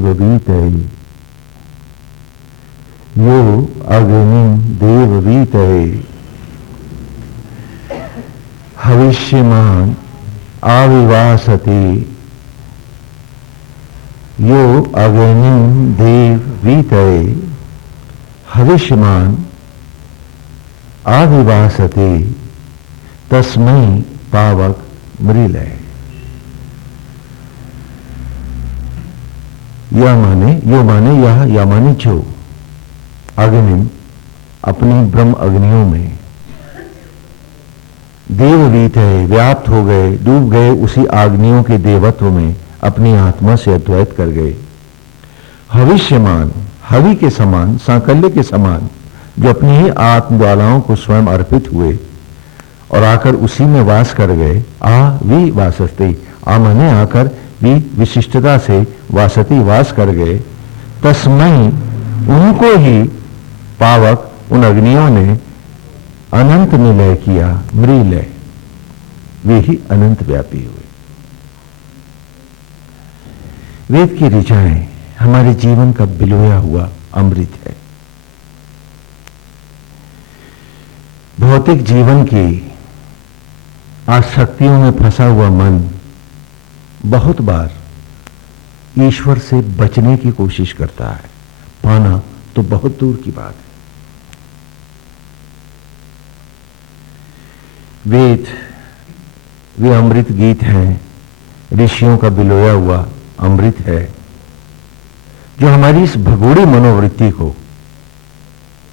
देववीतये यो अग्निं देववीतये हविष्यमान् आविवासते यो अग्निं देववीतये हविष्यमान् आविवासते तस्मै पावक मृलय। यह माने यो माने यह माने जो अग्नि अपनी ब्रह्म अग्नियों में देववीत है, व्याप्त हो गए, डूब गए उसी अग्नियों के देवत्व में, अपनी आत्मा से अद्वैत कर गए। हविष्यमान, हवि के समान, सांकल्य के समान, जो अपनी ही आत्मज्वालाओं को स्वयं अर्पित हुए और आकर उसी में वास कर गए। आ वि वासस्ते, आ माने आकर, भी विशिष्टता से वासती वास कर गए। तस्मै, उनको ही पावक उन अग्नियों ने अनंत में लय किया, मृलय, वे ही अनंत व्यापी हुए। वेद की ऋचाएं हमारे जीवन का बिलोया हुआ अमृत है। भौतिक जीवन की आसक्तियों में फंसा हुआ मन बहुत बार ईश्वर से बचने की कोशिश करता है, पाना तो बहुत दूर की बात है। वेद वे अमृत गीत हैं, ऋषियों का बिलोया हुआ अमृत है, जो हमारी इस भगोड़ी मनोवृत्ति को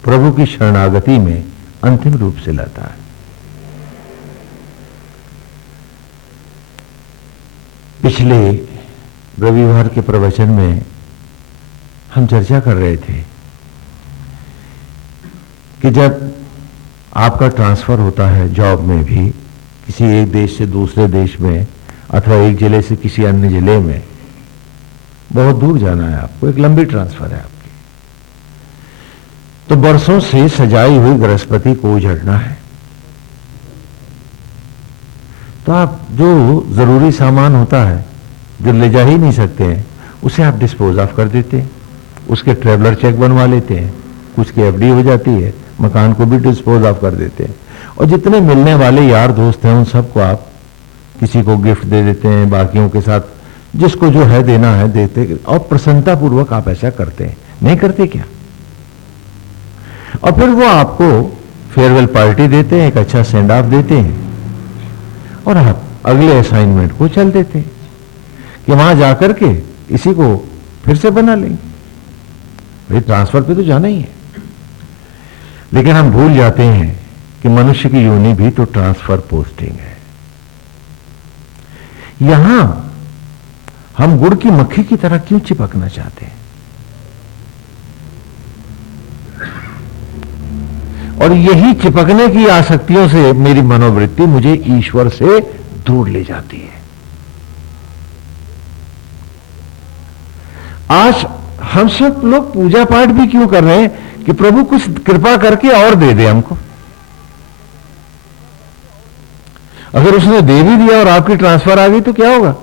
प्रभु की शरणागति में अंतिम रूप से लाता है। पिछले रविवार के प्रवचन में हम चर्चा कर रहे थे कि जब आपका ट्रांसफर होता है जॉब में भी, किसी एक देश से दूसरे देश में, अथवा एक जिले से किसी अन्य जिले में, बहुत दूर जाना है आपको, एक लंबी ट्रांसफर है आपकी, तो बरसों से सजाई हुई गृहस्पति को उजड़ना है। तो आप जो जरूरी सामान होता है, जो ले जा ही नहीं सकते हैं, उसे आप डिस्पोज ऑफ कर देते हैं, उसके ट्रेवलर चेक बनवा लेते हैं, कुछ की एफडी हो जाती है, मकान को भी डिस्पोज ऑफ कर देते हैं, और जितने मिलने वाले यार दोस्त हैं उन सबको आप किसी को गिफ्ट दे देते हैं, बाकियों के साथ जिसको जो है देना है देते, और प्रसन्नता पूर्वक आप ऐसा करते हैं, नहीं करते क्या? और फिर वो आपको फेयरवेल पार्टी देते हैं, एक अच्छा सेंड ऑफ देते हैं, और आप अगले असाइनमेंट को चल देते हैं कि वहां जाकर के इसी को फिर से बना लेंगे। भाई ट्रांसफर पे तो जाना ही है, लेकिन हम भूल जाते हैं कि मनुष्य की योनि भी तो ट्रांसफर पोस्टिंग है। यहां हम गुड़ की मक्खी की तरह क्यों चिपकना चाहते हैं? और यही चिपकने की आसक्तियों से मेरी मनोवृत्ति मुझे ईश्वर से दूर ले जाती है। आज हम सब लोग पूजा पाठ भी क्यों कर रहे हैं कि प्रभु कुछ कृपा करके और दे दे हमको। अगर उसने दे भी दिया और आपकी ट्रांसफर आ गई तो क्या होगा?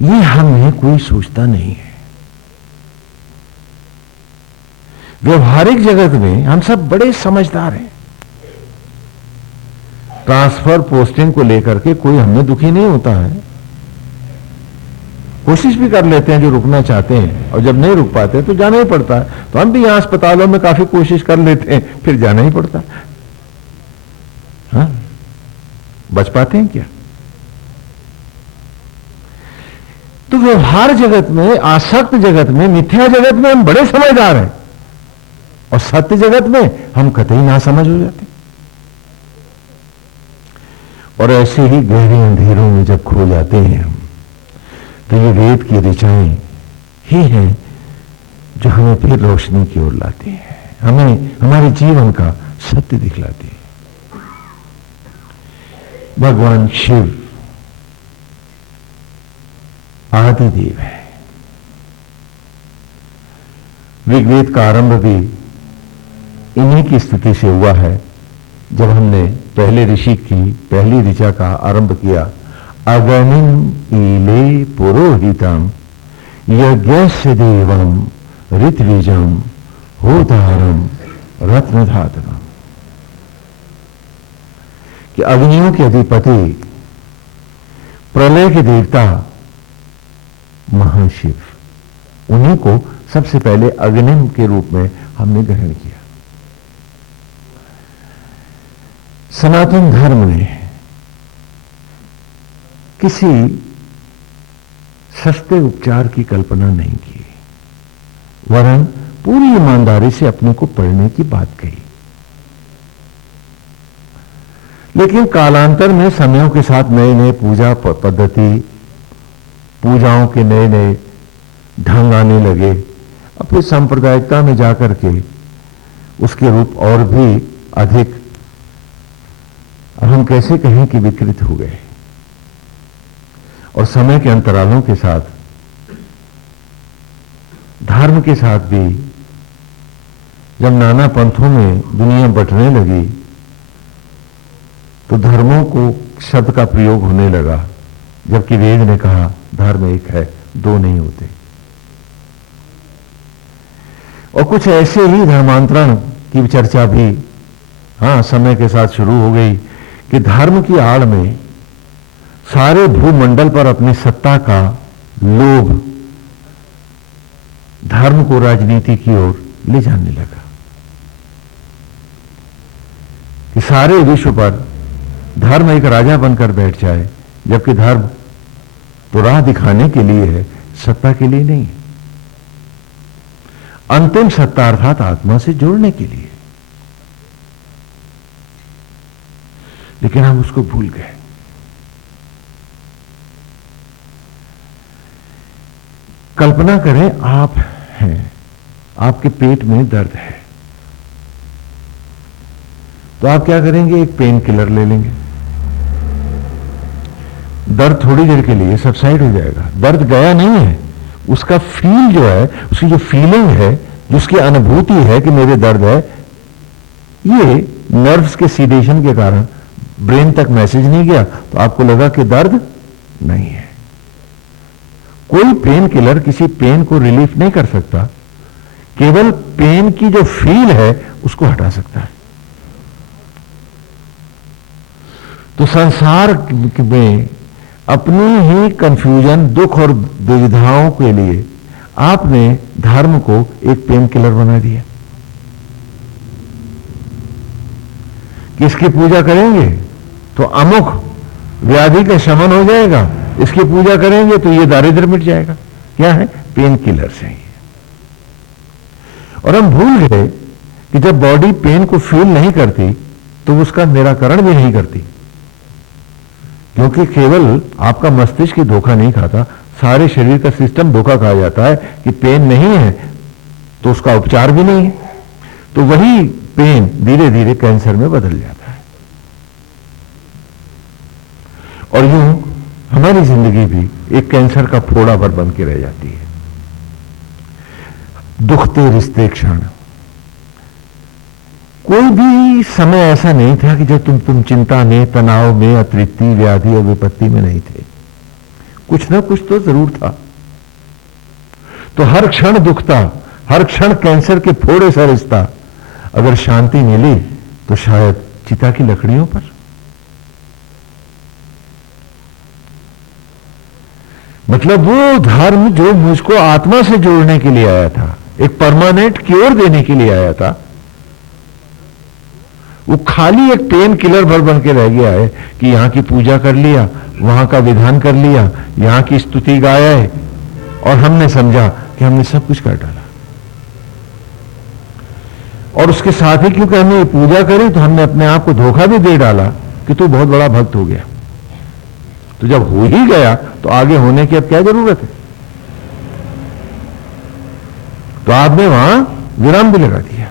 ये हमें कोई सोचता नहीं है। व्यवहारिक जगत में हम सब बड़े समझदार हैं। ट्रांसफर पोस्टिंग को लेकर के कोई हमें दुखी नहीं होता है। कोशिश भी कर लेते हैं जो रुकना चाहते हैं, और जब नहीं रुक पाते तो जाना ही पड़ता है। तो हम भी यहां अस्पतालों में काफी कोशिश कर लेते हैं, फिर जाना ही पड़ता है। हाँ? बच पाते हैं क्या? तो व्यवहार जगत में, आसक्त जगत में, मिथ्या जगत में हम बड़े समझदार हैं, और सत्य जगत में हम कतई ना समझ हो जाते। और ऐसे ही गहरे अंधेरों में जब खो जाते हैं हम, तो ये वेद की ऋचाएं ही हैं जो हमें फिर रोशनी की ओर लाती हैं, हमें हमारे जीवन का सत्य दिखलाती है। भगवान शिव आदिदेव है। ऋग्वेद का आरंभ भी इन्हीं की स्तुति से हुआ है जब हमने पहले ऋषि की पहली ऋचा का आरंभ किया, अगनिम ईले पुरोहितम यज्ञस्य देवम ऋत्विजम होतारम रत्नधातुरम, कि अग्नियों के अधिपति प्रलय के देवता महाशिव, उन्हीं को सबसे पहले अग्निम के रूप में हमने ग्रहण किया। सनातन धर्म ने किसी सस्ते उपचार की कल्पना नहीं की, वरन पूरी ईमानदारी से अपने को पढ़ने की बात कही। लेकिन कालांतर में समयों के साथ नए नए पूजा पद्धति, पूजाओं के नए नए ढंग आने लगे। अपनी सांप्रदायिकता में जाकर के उसके रूप और भी अधिक, अब हम कैसे कहें कि विकृत हो गए। और समय के अंतरालों के साथ, धर्म के साथ भी जब नाना पंथों में दुनिया बंटने लगी, तो धर्मों को शब्द का प्रयोग होने लगा, जबकि वेद ने कहा धर्म एक है, दो नहीं होते। और कुछ ऐसे ही धर्मांतरण की चर्चा भी समय के साथ शुरू हो गई कि धर्म की आड़ में सारे भूमंडल पर अपनी सत्ता का लोभ धर्म को राजनीति की ओर ले जाने लगा, कि सारे विश्व पर धर्म एक राजा बनकर बैठ जाए, जबकि धर्म तो राह दिखाने के लिए है, सत्ता के लिए नहीं। अंतिम सत्ता अर्थात आत्मा से जोड़ने के लिए। लेकिन हम उसको भूल गए। कल्पना करें आप हैं, आपके पेट में दर्द है, तो आप क्या करेंगे? एक पेन किलर ले लेंगे, दर्द थोड़ी देर के लिए सबसाइड हो जाएगा। दर्द गया नहीं है, उसका फील जो है, उसकी जो फीलिंग है, जो उसकी अनुभूति है कि मेरे दर्द है, ये नर्व्स के सीडेशन के कारण ब्रेन तक मैसेज नहीं गया, तो आपको लगा कि दर्द नहीं है। कोई पेन किलर किसी पेन को रिलीफ नहीं कर सकता, केवल पेन की जो फील है उसको हटा सकता है। तो संसार में अपनी ही कंफ्यूजन, दुख और दुविधाओं के लिए आपने धर्म को एक पेन किलर बना दिया। किसकी पूजा करेंगे तो अमुक व्याधि का शमन हो जाएगा, इसकी पूजा करेंगे तो ये दारिद्र्य मिट जाएगा। क्या है? पेन किलर से ही। और हम भूल गए कि जब बॉडी पेन को फील नहीं करती तो उसका निराकरण भी नहीं करती, क्योंकि केवल आपका मस्तिष्क ही धोखा नहीं खाता, सारे शरीर का सिस्टम धोखा खा जाता है कि पेन नहीं है तो उसका उपचार भी नहीं है। तो वही पेन धीरे धीरे कैंसर में बदल जाता है। और यूं हमारी जिंदगी भी एक कैंसर का फोड़ा भर बन के रह जाती है। दुखते रिश्ते क्षण, कोई भी समय ऐसा नहीं था कि जब तुम चिंता में, तनाव में, अतृप्ति, व्याधि और विपत्ति में नहीं थे। कुछ ना कुछ तो जरूर था। तो हर क्षण दुखता, हर क्षण कैंसर के फोड़े सा रिश्ता। अगर शांति मिली तो शायद चिता की लकड़ियों पर। मतलब वो धर्म जो मुझको आत्मा से जोड़ने के लिए आया था, एक परमानेंट क्योर देने के लिए आया था, वो खाली एक पेन किलर भर बन के रह गया है कि यहां की पूजा कर लिया, वहां का विधान कर लिया, यहां की स्तुति गाया है, और हमने समझा कि हमने सब कुछ कर डाला। और उसके साथ ही क्योंकि हमने ये पूजा करी तो हमने अपने आप को धोखा भी दे डाला कि तू बहुत बड़ा भक्त हो गया। तो जब हो ही गया तो आगे होने की अब क्या जरूरत है? तो आपने वहां विराम भी लगा दिया।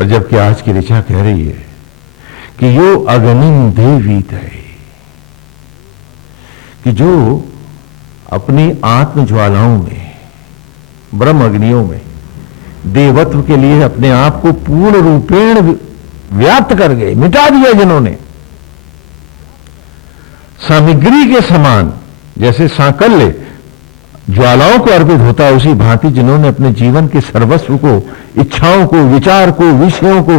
और जबकि आज की ऋचा कह रही है कि यो अग्निम देवीत है, कि जो अपनी आत्म ज्वालाओं में, ब्रह्म अग्नियों में देवत्व के लिए अपने आप को पूर्ण रूपेण व्याप्त कर गए, मिटा दिया जिन्होंने। सामग्री के समान जैसे सांकल्य ज्वालाओं को अर्पित होता है, उसी भांति जिन्होंने अपने जीवन के सर्वस्व को, इच्छाओं को, विचार को, विषयों को,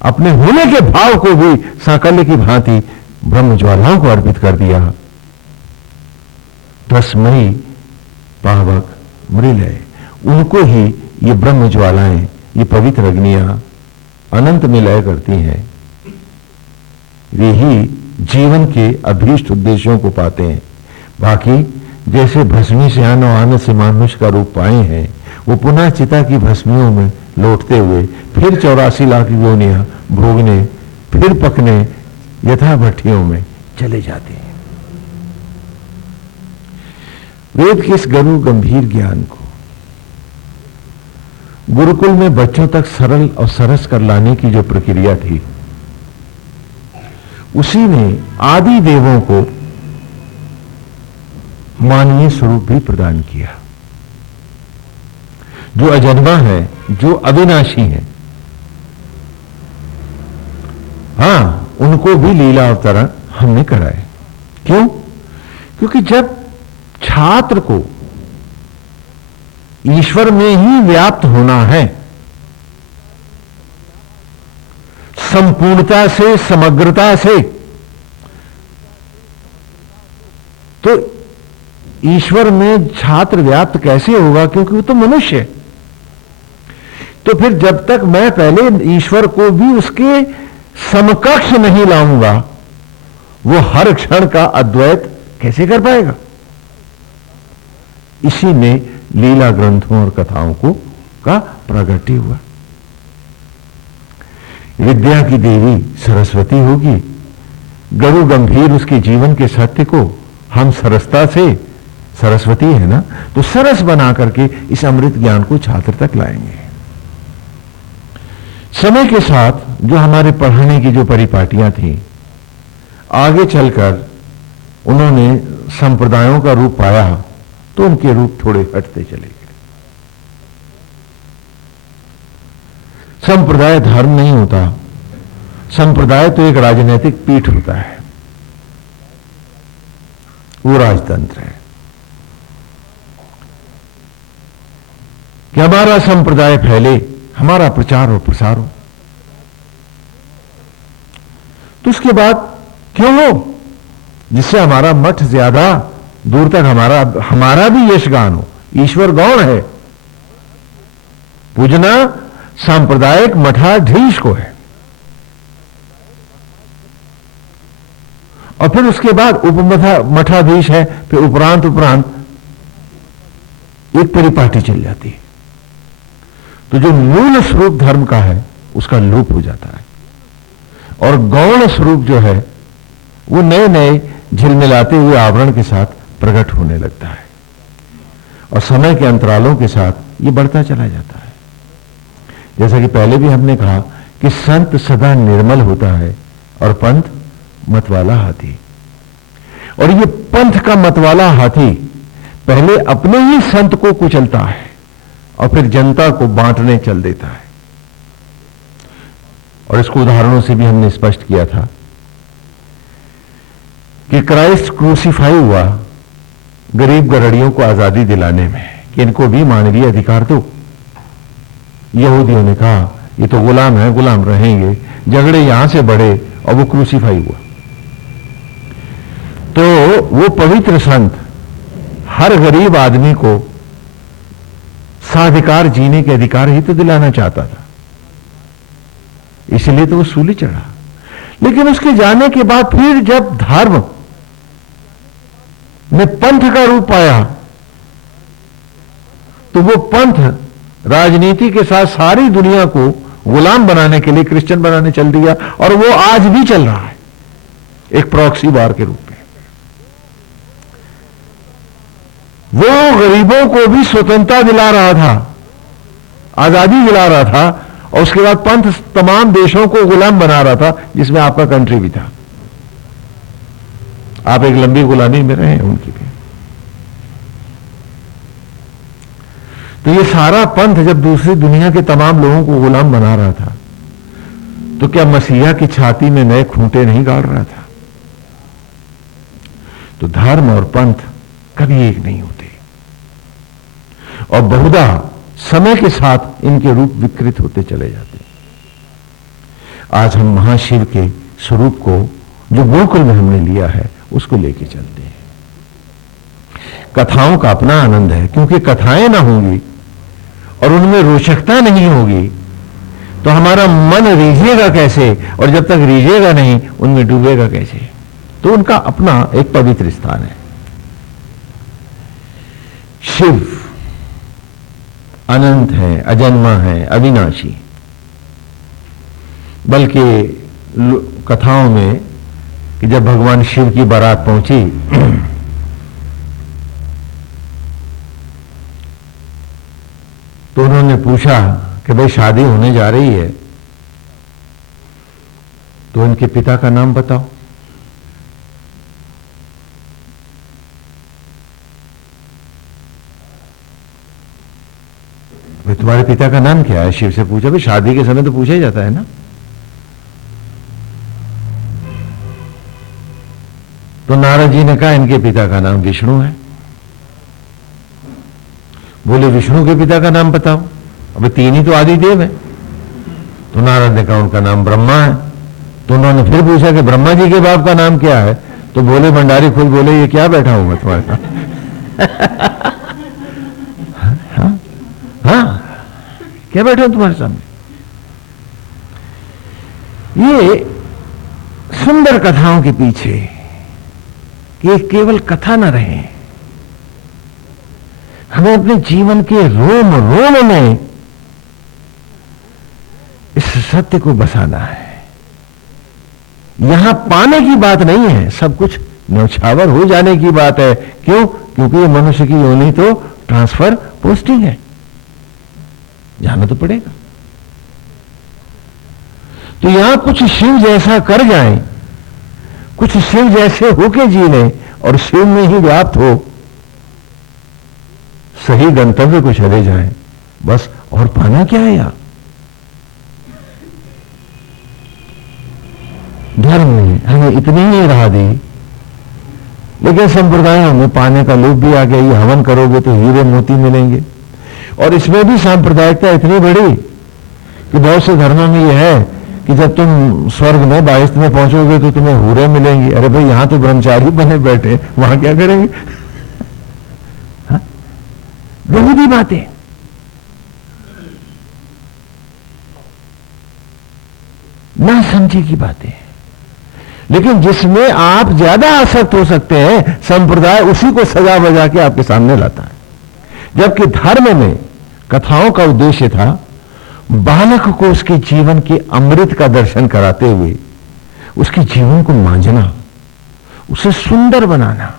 अपने होने के भाव को भी सांकल्य की भांति ब्रह्म ज्वालाओं को अर्पित कर दिया। तस्मै पावक मृलय, उनको ही ये ब्रह्म ज्वालाएं, ये पवित्र अग्नियां अनंत में लय करती हैं। वे ही जीवन के अभीष्ट उद्देश्यों को पाते हैं। बाकी जैसे भस्मी से आनंद से मानुष्य का रूप पाए हैं, वो पुनः चिता की भस्मियों में लौटते हुए फिर 84 लाख योनियां भोगने, फिर पकने यथा भट्टियों में चले जाते हैं। वेद के इस गरु गंभीर ज्ञान को गुरुकुल में बच्चों तक सरल और सरस कर लाने की जो प्रक्रिया थी, उसी ने आदि देवों को मानवीय स्वरूप भी प्रदान किया, जो अजन्मा है, जो अविनाशी है। हां, उनको भी लीला अवतरण हमने कराए। क्यों? क्योंकि जब छात्र को ईश्वर में ही व्याप्त होना है, संपूर्णता से, समग्रता से, तो ईश्वर में छात्र व्याप्त कैसे होगा? क्योंकि वो तो मनुष्य है। तो फिर जब तक मैं पहले ईश्वर को भी उसके समकक्ष नहीं लाऊंगा, वो हर क्षण का अद्वैत कैसे कर पाएगा? इसी में लीला ग्रंथों और कथाओं को का प्रगति हुआ। विद्या की देवी सरस्वती होगी, गरु गंभीर उसके जीवन के सत्य को हम सरसता से, सरस्वती है ना, तो सरस बना करके इस अमृत ज्ञान को छात्र तक लाएंगे। समय के साथ जो हमारे पढ़ाने की जो परिपाटियां थी, आगे चलकर उन्होंने संप्रदायों का रूप पाया, तो उनके रूप थोड़े हटते चले गए। संप्रदाय धर्म नहीं होता, संप्रदाय तो एक राजनीतिक पीठ होता है, वो राजतंत्र है कि हमारा संप्रदाय फैले, हमारा प्रचार और प्रसार हो। तो उसके बाद क्यों हो? जिससे हमारा मठ ज्यादा दूर तक हमारा भी यशगान हो। ईश्वर गौण है, पूजना सांप्रदायिक मठाधीश को है। और फिर उसके बाद मठाधीश है, फिर उपरांत एक परिपाटी चल जाती है। तो जो मूल स्वरूप धर्म का है उसका लोप हो जाता है, और गौण स्वरूप जो है वो नए नए झिलमिलाते हुए आवरण के साथ प्रकट होने लगता है, और समय के अंतरालों के साथ ये बढ़ता चला जाता है। जैसा कि पहले भी हमने कहा कि संत सदा निर्मल होता है और पंथ मतवाला हाथी। और ये पंथ का मतवाला हाथी पहले अपने ही संत को कुचलता है और फिर जनता को बांटने चल देता है। और इसको उदाहरणों से भी हमने स्पष्ट किया था कि क्राइस्ट क्रूसीफाई हुआ गरीब गरड़ियों को आजादी दिलाने में, कि इनको भी मानवीय अधिकार दो। यहूदियों ने कहा ये तो गुलाम है, गुलाम रहेंगे। झगड़े यहां से बढ़े और वो क्रूसीफाई हुआ। तो वो पवित्र संत हर गरीब आदमी को साधिकार, जीने के अधिकार ही तो दिलाना चाहता था, इसलिए तो वो सूली चढ़ा। लेकिन उसके जाने के बाद फिर जब धर्म ने पंथ का रूप पाया, तो वो पंथ राजनीति के साथ सारी दुनिया को गुलाम बनाने के लिए क्रिश्चियन बनाने चल दिया, और वो आज भी चल रहा है एक प्रॉक्सी वार के रूप में। वो गरीबों को भी स्वतंत्रता दिला रहा था, आजादी दिला रहा था, और उसके बाद पंथ तमाम देशों को गुलाम बना रहा था, जिसमें आपका कंट्री भी था। आप एक लंबी गुलामी में रहे हैं उनकी भी। तो ये सारा पंथ जब दूसरी दुनिया के तमाम लोगों को गुलाम बना रहा था, तो क्या मसीहा की छाती में नए खूंटे नहीं गाड़ रहा था? तो धर्म और पंथ कभी एक नहीं होते, और बहुधा समय के साथ इनके रूप विकृत होते चले जाते। आज हम महाशिव के स्वरूप को, जो गोकुल में हमने लिया है, उसको लेके चलते हैं। कथाओं का अपना आनंद है, क्योंकि कथाएं ना होंगी और उनमें रोचकता नहीं होगी तो हमारा मन रीझेगा कैसे, और जब तक रीझेगा नहीं उनमें डूबेगा कैसे? तो उनका अपना एक पवित्र स्थान है। शिव अनंत है, अजन्मा है, अविनाशी। बल्कि कथाओं में कि जब भगवान शिव की बारात पहुंची तो उन्होंने पूछा कि भाई शादी होने जा रही है तो इनके पिता का नाम बताओ। भाई तुम्हारे पिता का नाम क्या है? शिव से पूछा। भाई शादी के समय तो पूछा ही जाता है ना। तो नारद जी ने कहा इनके पिता का नाम विष्णु है। बोले विष्णु के पिता का नाम बताओ। अबे तीन ही तो आदि देव है। तो नारद ने कहा उनका नाम ब्रह्मा है। तो उन्होंने फिर पूछा कि ब्रह्मा जी के बाप का नाम क्या है? तो बोले भंडारी खुद बोले ये क्या बैठा हूं मैं तुम्हारे साथ हाँ क्या बैठा हूं तुम्हारे सामने? ये सुंदर कथाओं के पीछे कि केवल कथा न रहे, हमें अपने जीवन के रोम रोम में इस सत्य को बसाना है। यहां पाने की बात नहीं है, सब कुछ न्यौछावर हो जाने की बात है। क्यों? क्योंकि ये मनुष्य की योनि तो ट्रांसफर पोस्टिंग है, जाना तो पड़ेगा। तो यहां कुछ शिव जैसा कर जाएं, कुछ शिव जैसे होके जी लें और शिव में ही व्याप्त हो, सही गंतव्य को चले जाएं, बस। और पाना क्या है यहां? धर्म ने हमें इतनी ही राह दी, लेकिन संप्रदायों में पाने का लोभ भी आ गया। ये हवन करोगे तो हीरे मोती मिलेंगे, और इसमें भी सांप्रदायिकता इतनी बड़ी कि बहुत से धर्मों में यह है कि जब तुम स्वर्ग में बाइस्त में पहुंचोगे तो तुम्हें हूरे मिलेंगी। अरे भाई यहां तो ब्रह्मचारी बने बैठे, वहां क्या करेंगे? बहुत ही बातें। ना समझी की बातें, लेकिन जिसमें आप ज्यादा आसक्त हो सकते हैं, संप्रदाय उसी को सजा बजा के आपके सामने लाता है। जबकि धर्म में कथाओं का उद्देश्य था बालक को उसके जीवन के अमृत का दर्शन कराते हुए उसके जीवन को मांझना, उसे सुंदर बनाना,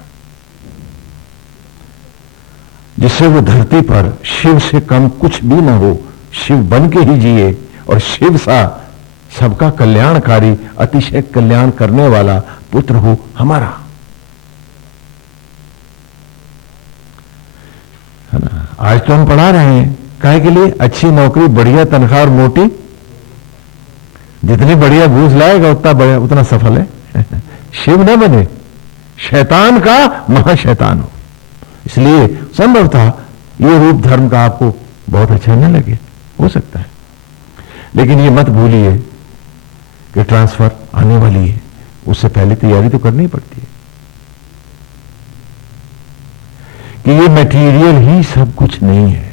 जिससे वो धरती पर शिव से कम कुछ भी ना हो, शिव बन के ही जिए और शिव सा सबका कल्याणकारी, अतिशय कल्याण करने वाला पुत्र हो हमारा, है ना। आज तो हम पढ़ा रहे हैं काहे के लिए? अच्छी नौकरी, बढ़िया तनख्वाह और मोटी। जितनी बढ़िया घूस लाएगा उतना बढ़िया, उतना सफल है। शिव न बने, शैतान का महाशैतान हो। इसलिए संभवतः ये रूप धर्म का आपको बहुत अच्छा न लगे, हो सकता है, लेकिन ये मत भूलिए कि ट्रांसफर आने वाली है, उससे पहले तैयारी तो करनी पड़ती है कि ये मटेरियल ही सब कुछ नहीं है।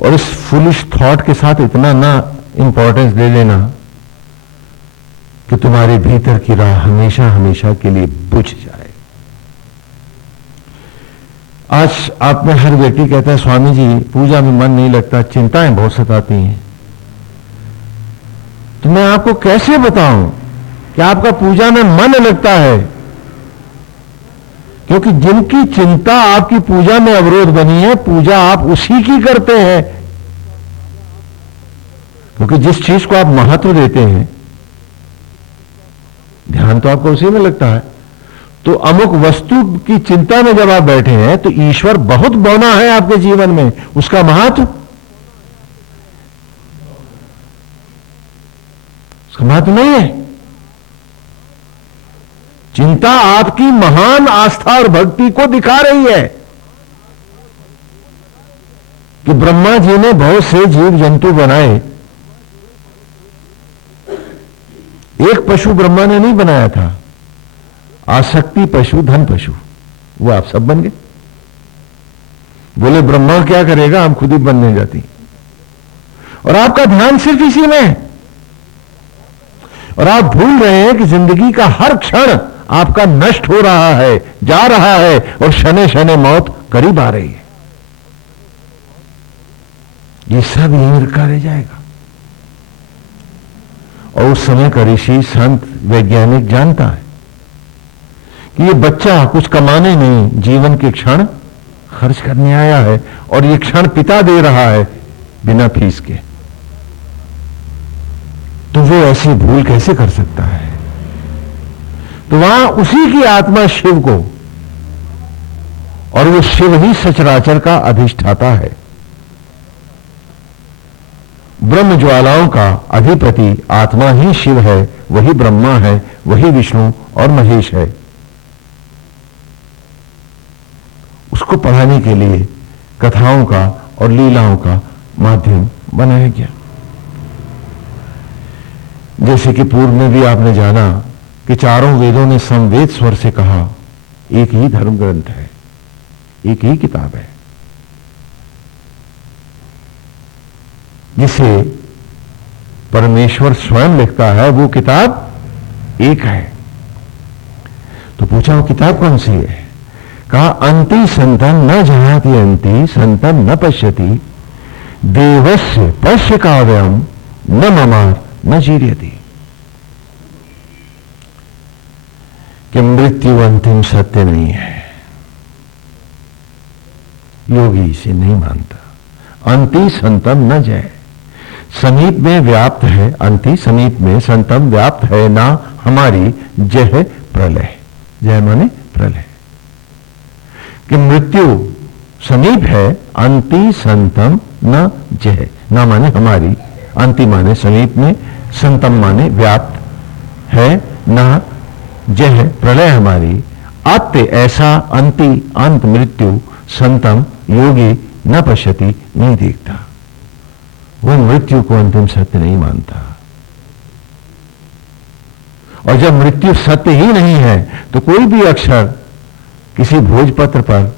और इस फुलिश थॉट के साथ इतना ना इंपॉर्टेंस दे लेना कि तुम्हारे भीतर की राह हमेशा हमेशा के लिए बुझ जाए। आज आप में हर बेटी कहता है स्वामी जी पूजा में मन नहीं लगता, चिंताएं बहुत सताती हैं। तो मैं आपको कैसे बताऊं कि आपका पूजा में मन लगता है? क्योंकि जिनकी चिंता आपकी पूजा में अवरोध बनी है, पूजा आप उसी की करते हैं। क्योंकि जिस चीज को आप महत्व देते हैं, ध्यान तो आपको उसी में लगता है। तो अमुक वस्तु की चिंता में जब आप बैठे हैं तो ईश्वर बहुत बौना है आपके जीवन में, उसका महत्व, उसका महत्व नहीं है। चिंता आपकी महान आस्था और भक्ति को दिखा रही है कि ब्रह्मा जी ने बहुत से जीव जंतु बनाए, एक पशु ब्रह्मा ने नहीं बनाया था, आसक्ति पशु, धन पशु, वो आप सब बन गए। बोले ब्रह्मा क्या करेगा, हम खुद ही बनने जाती, और आपका ध्यान सिर्फ इसी में है। और आप भूल रहे हैं कि जिंदगी का हर क्षण आपका नष्ट हो रहा है, जा रहा है, और शने शने मौत करीब आ रही है। ये सब यहीं रखा रह जाएगा। और उस समय का ऋषि, संत, वैज्ञानिक जानता है कि ये बच्चा कुछ कमाने नहीं, जीवन के क्षण खर्च करने आया है, और ये क्षण पिता दे रहा है बिना फीस के। तो वो ऐसी भूल कैसे कर सकता है? तो वहां उसी की आत्मा शिव को, और वो शिव ही सचराचर का अधिष्ठाता है, ब्रह्म ज्वालाओं का अधिपति आत्मा ही शिव है, वही ब्रह्मा है, वही विष्णु और महेश है। उसको पढ़ाने के लिए कथाओं का और लीलाओं का माध्यम बनाया गया। जैसे कि पूर्व में भी आपने जाना कि चारों वेदों ने समवेत स्वर से कहा एक ही धर्म ग्रंथ है, एक ही किताब है, जिसे परमेश्वर स्वयं लिखता है, वो किताब एक है। तो पूछा वो किताब कौन सी है? कहा अंति संतम न जहाति अंति संतम न पश्यति देवस्य पश्य काव्यम न ममार न जीर्यति। कि मृत्यु अंतिम सत्य नहीं है, योगी इसे नहीं मानता। अंति संतम न जय, समीप में व्याप्त है, अंति समीप में, संतम व्याप्त है ना हमारी, जय प्रलय, जय माने प्रलय। कि मृत्यु समीप है, अंति संतम न जय, ना माने हमारी, अंति माने समीप में, संतम माने व्याप्त है ना, जय प्रलय हमारी। आत्ते ऐसा अंति अंत मृत्यु संतम योगी न पश्यति, नहीं देखता, वो मृत्यु को अंतिम सत्य नहीं मानता। और जब मृत्यु सत्य ही नहीं है तो कोई भी अक्षर किसी भोजपत्र पर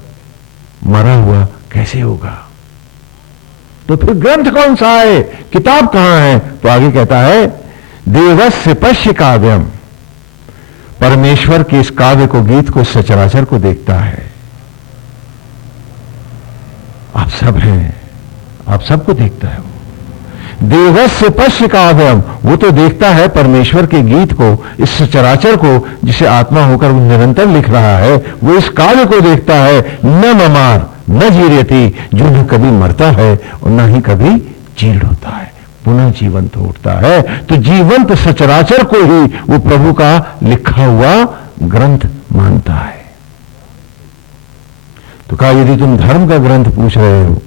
मरा हुआ कैसे होगा? तो फिर ग्रंथ कौन सा है, किताब कहां है? तो आगे कहता है देवस्य पश्य काव्यम, परमेश्वर के इस काव्य को, गीत को, सचराचर को देखता है। आप सब हैं, आप सबको देखता है। देवस्य पश्य काव्यम, वो तो देखता है परमेश्वर के गीत को, इस सचराचर को, जिसे आत्मा होकर वो निरंतर लिख रहा है, वो इस काव्य को देखता है। न ममार न जीर्यति, जो न कभी मरता है और न ही कभी जीर्ण होता है, पुनः जीवंत उठता है। तो जीवंत सचराचर को ही वो प्रभु का लिखा हुआ ग्रंथ मानता है। तो कहा यदि तुम धर्म का ग्रंथ पूछ रहे हो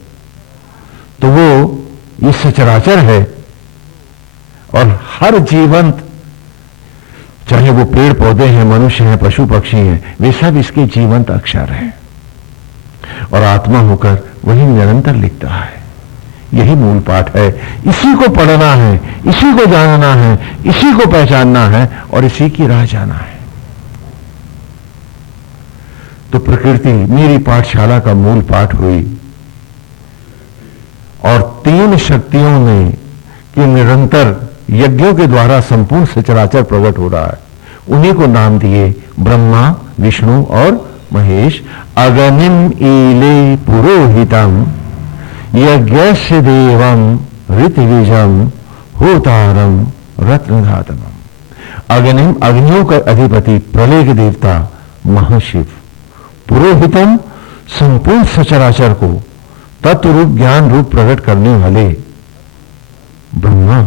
तो वो ये सचराचर है, और हर जीवंत, चाहे वो पेड़ पौधे हैं, मनुष्य हैं, पशु पक्षी हैं, वे सब इसके जीवंत अक्षर हैं, और आत्मा होकर वही निरंतर लिखता है। यही मूल पाठ है, इसी को पढ़ना है, इसी को जानना है, इसी को पहचानना है, और इसी की राह जाना है। तो प्रकृति मेरी पाठशाला का मूल पाठ हुई, और तीन शक्तियों ने कि निरंतर यज्ञों के द्वारा संपूर्ण सचराचर प्रकट हो रहा है, उन्हीं को नाम दिए ब्रह्मा, विष्णु और महेश। अगनिम ईले पुरोहितम यज्ञस्य देवम ऋतविजम होतारम रत्नधातमम। अग्निम, अग्नियों का अधिपति, प्रलय के देवता महाशिव। पुरोहितम, संपूर्ण सचराचर को तत्व रूप, ज्ञान रूप प्रकट करने वाले ब्रह्मा।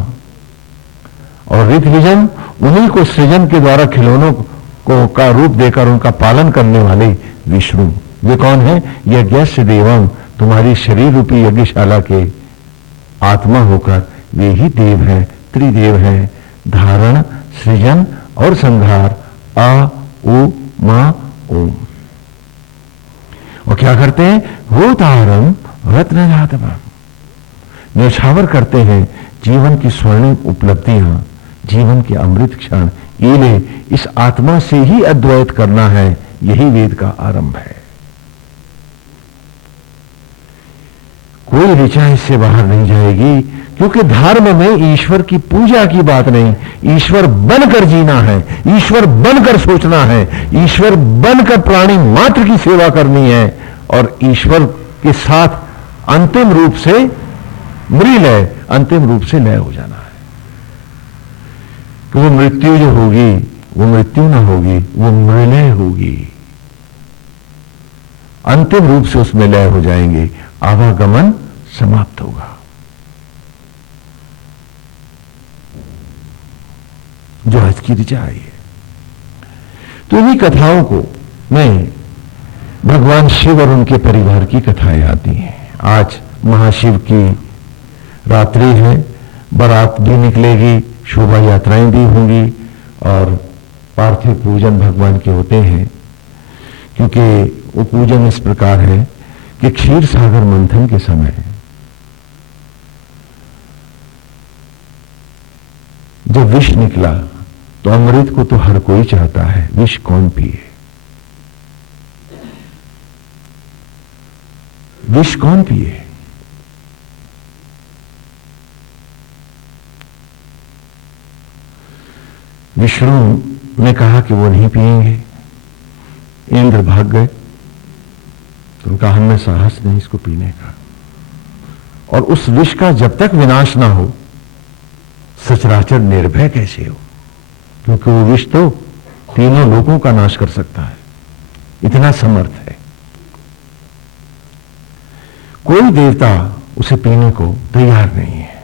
और ऋतविजन, उन्हीं को सृजन के द्वारा खिलौनों को का रूप देकर उनका पालन करने वाले विष्णु। वे कौन है? यज्ञस्य देवम, तुम्हारी शरीर रूपी यज्ञशाला के आत्मा होकर वे ही देव हैं, त्रिदेव हैं। धारण, सृजन और संहार, आ उ मा ओम। और क्या करते हैं? होतारम रत्न जातम, न्यौछावर करते हैं जीवन की स्वर्णिम उपलब्धियां, जीवन के अमृत क्षण। इन्हें इस आत्मा से ही अद्वैत करना है, यही वेद का आरंभ है। कोई ऋचा इससे बाहर नहीं जाएगी, क्योंकि धर्म में ईश्वर की पूजा की बात नहीं, ईश्वर बनकर जीना है, ईश्वर बनकर सोचना है, ईश्वर बनकर प्राणी मात्र की सेवा करनी है, और ईश्वर के साथ अंतिम रूप से मृलय, अंतिम रूप से लय हो जाना है। क्योंकि मृत्यु जो होगी वो मृत्यु ना होगी, वो मृलय होगी, अंतिम रूप से उसमें लय हो जाएंगे, आवागमन समाप्त होगा। जो आज की ऋचा आई है, तो इन्हीं कथाओं को में भगवान शिव और उनके परिवार की कथाएं आती हैं। आज महाशिव की रात्रि है, बारात भी निकलेगी, शोभा यात्राएं भी होंगी, और पार्थिव पूजन भगवान के होते हैं। क्योंकि वो पूजन इस प्रकार है कि क्षीर सागर मंथन के समय जब विष निकला तो अमृत को तो हर कोई चाहता है, विष कौन पिए? विष कौन पिए? विष्णु ने कहा कि वो नहीं पिएंगे। इंद्र भाग गए, तो उनका हमें साहस नहीं इसको पीने का। और उस विष का जब तक विनाश ना हो, सचराचर निर्भय कैसे हो? क्योंकि वो विष तो तीनों लोगों का नाश कर सकता है, इतना समर्थ है। कोई देवता उसे पीने को तैयार नहीं है।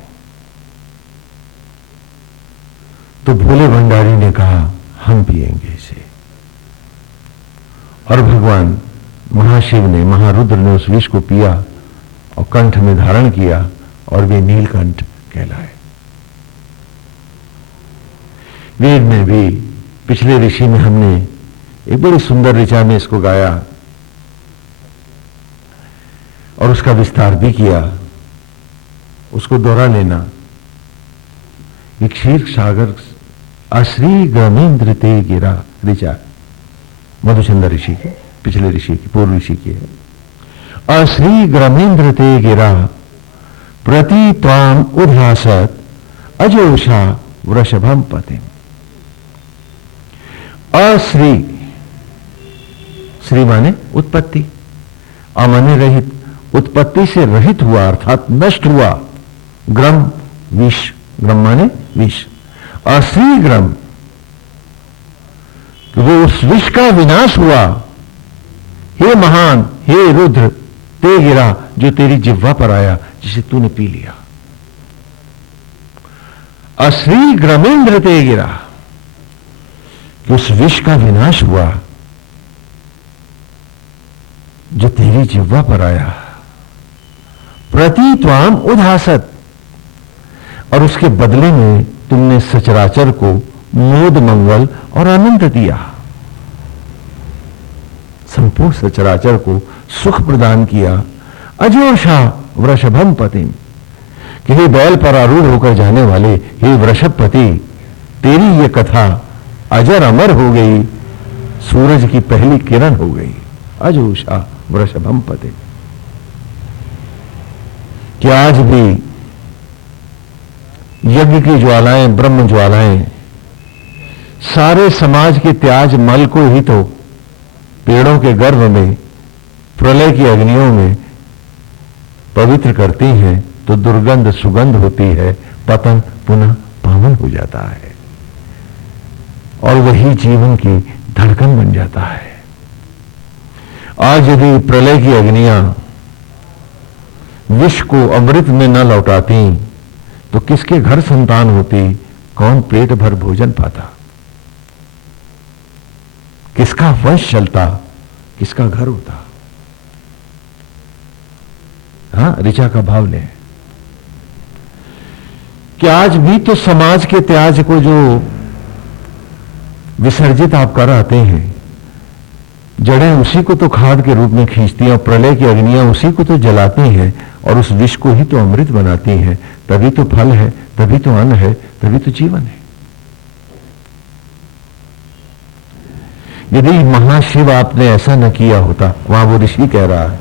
तो भोले भंडारी ने कहा हम पिएंगे इसे, और भगवान महाशिव ने, महारुद्र ने उस विष को पिया और कंठ में धारण किया, और वे नीलकंठ कहलाए। वेद में भी पिछले ऋषि में हमने एक बड़ी सुंदर ऋचा में इसको गाया और उसका विस्तार भी किया। उसको दोहरा लेना। क्षीर सागर अश्री ग्रमेंद्र ते गिरा ऋचा, मधुचंद्र ऋषि की, पिछले ऋषि की, पूर्व ऋषि की है। अश्री ग्रमेंद्र ते गिरा प्रति त्वाम उद्हासत अजोषा वृषभम पतिम। अश्री, श्री माने उत्पत्ति, अमाने रहित, उत्पत्ति से रहित हुआ अर्थात नष्ट हुआ। ग्रम विष, ग्रम माने विष। अश्री ग्रम, वो उस विष का विनाश हुआ। हे महान, हे रुद्र, ते गिरा, जो तेरी जिह्वा पर आया, जिसे तूने पी लिया। अश्री ग्रमेंद्र ते गिरा, कि उस विष का विनाश हुआ जो तेरी जिह्वा पर आया। प्रति त्वाम उद्हासत, और उसके बदले में तुमने सचराचर को मोद, मंगल और आनंद दिया। संपूर्ण सचराचर को सुख प्रदान किया। अजोषा वृषभम पतिम, कि हे बैल पर आरूढ़ होकर जाने वाले, हे वृषभपति, तेरी ये कथा अजर अमर हो गई, सूरज की पहली किरण हो गई। अजोषा वृषभम पतिम, कि आज भी यज्ञ की ज्वालाएं, ब्रह्म ज्वालाएं, सारे समाज के त्याज मल को ही तो पेड़ों के गर्भ में, प्रलय की अग्नियों में पवित्र करती हैं, तो दुर्गंध सुगंध होती है, पतन पुनः पावन हो जाता है, और वही जीवन की धड़कन बन जाता है। आज यदि प्रलय की अग्नियां विष को अमृत में न लौटाती, तो किसके घर संतान होती, कौन पेट भर भोजन पाता? किसका वंश चलता, किसका घर होता। हाँ, ऋचा का भाव ले कि आज भी तो समाज के त्याज को जो विसर्जित आप कर आते हैं, जड़ें उसी को तो खाद के रूप में खींचती हैं और प्रलय की अग्नियां उसी को तो जलाती हैं और उस विष को ही तो अमृत बनाती हैं। तभी तो फल है, तभी तो अन्न है, तभी तो जीवन है। यदि महाशिव आपने ऐसा न किया होता, वहां वो ऋषि कह रहा है,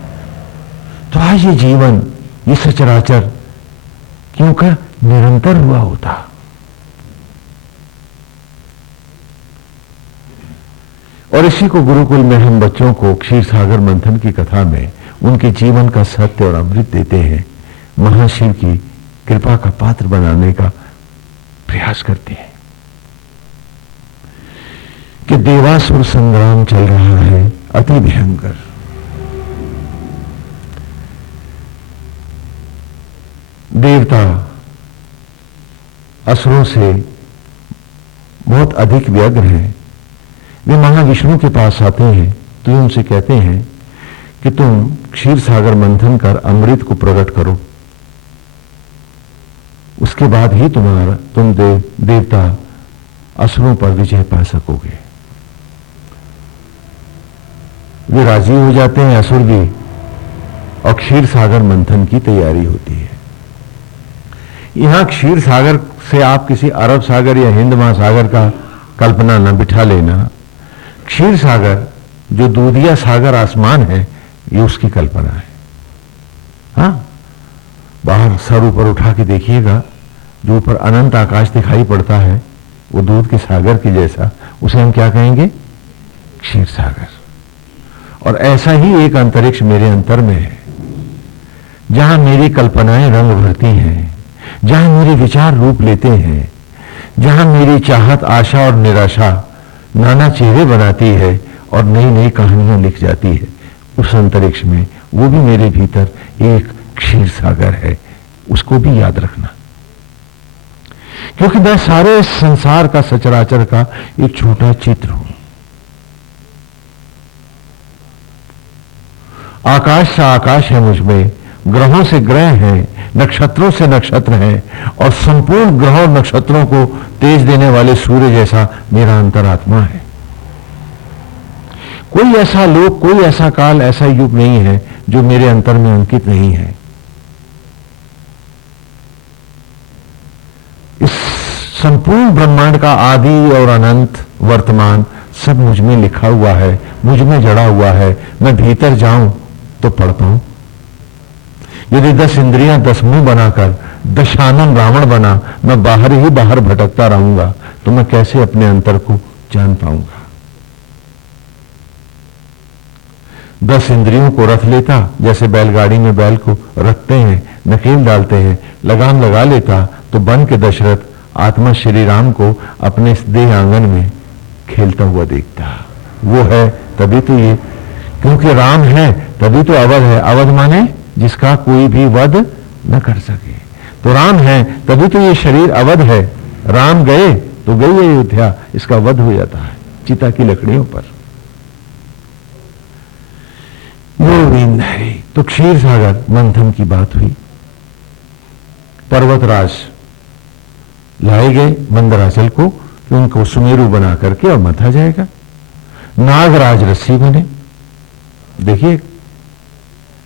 तो आज ये जीवन, ये सचराचर क्यों का निरंतर हुआ होता। और इसी को गुरुकुल में हम बच्चों को क्षीर सागर मंथन की कथा में उनके जीवन का सत्य और अमृत देते हैं, महाशिव की कृपा का पात्र बनाने का प्रयास करते हैं कि देवासुर संग्राम चल रहा है अति भयंकर। देवता असुरों से बहुत अधिक व्यग्र हैं। वे महाविष्णु के पास आते हैं तो उनसे कहते हैं कि तुम क्षीर सागर मंथन कर अमृत को प्रकट करो, उसके बाद ही तुम देवता असुरों पर विजय पा सकोगे। वे राजी हो जाते हैं, असुर भी, और क्षीर सागर मंथन की तैयारी होती है। यहां क्षीर सागर से आप किसी अरब सागर या हिंद महासागर का कल्पना न बिठा लेना। क्षीर सागर जो दूधिया सागर आसमान है, ये उसकी कल्पना है। हाँ, बाहर सर ऊपर उठा के देखिएगा, जो ऊपर अनंत आकाश दिखाई पड़ता है वो दूध के सागर के जैसा, उसे हम क्या कहेंगे? क्षीर सागर। और ऐसा ही एक अंतरिक्ष मेरे अंतर में है, जहां मेरी कल्पनाएं रंग भरती हैं, जहां मेरे विचार रूप लेते हैं, जहां मेरी चाहत, आशा और निराशा नाना चेहरे बनाती है और नई नई कहानियां लिख जाती है। उस अंतरिक्ष में वो भी मेरे भीतर एक क्षीर सागर है, उसको भी याद रखना, क्योंकि मैं सारे संसार का, सचराचर का एक छोटा चित्र हूं। आकाश से आकाश है मुझ में, ग्रहों से ग्रह हैं, नक्षत्रों से नक्षत्र हैं, और संपूर्ण ग्रहों और नक्षत्रों को तेज देने वाले सूर्य जैसा मेरा अंतरात्मा है। कोई ऐसा लोक, कोई ऐसा काल, ऐसा युग नहीं है जो मेरे अंतर में अंकित नहीं है। इस संपूर्ण ब्रह्मांड का आदि और अनंत वर्तमान सब मुझ में लिखा हुआ है, मुझ में जड़ा हुआ है। मैं भीतर जाऊं तो पढ़ पाऊं। यदि 10 इंद्रियां 10 मुंह बनाकर दशानन रावण बना, मैं बाहर ही बाहर भटकता रहूंगा, तो मैं कैसे अपने अंतर को जान पाऊंगा? 10 इंद्रियों को रख लेता, जैसे बैलगाड़ी में बैल को रखते हैं, नकेल डालते हैं, लगाम लगा लेता, तो बन के दशरथ आत्मा श्री राम को अपने देह आंगन में खेलता हुआ देखता। वो है तभी तो ये, क्योंकि राम है तभी तो अवध है। अवध माने जिसका कोई भी वध न कर सके। तो राम है तभी तो ये शरीर अवध है। राम गए तो गई अयोध्या, इसका वध हो जाता है चिता की लकड़ियों पर। गोविंद हरि। तो क्षीर सागर मंथन की बात हुई। पर्वतराज लाए गए मंदराचल को कि उनको सुमेरु बना करके और मथा जाएगा। नागराज रस्सी बने। देखिए,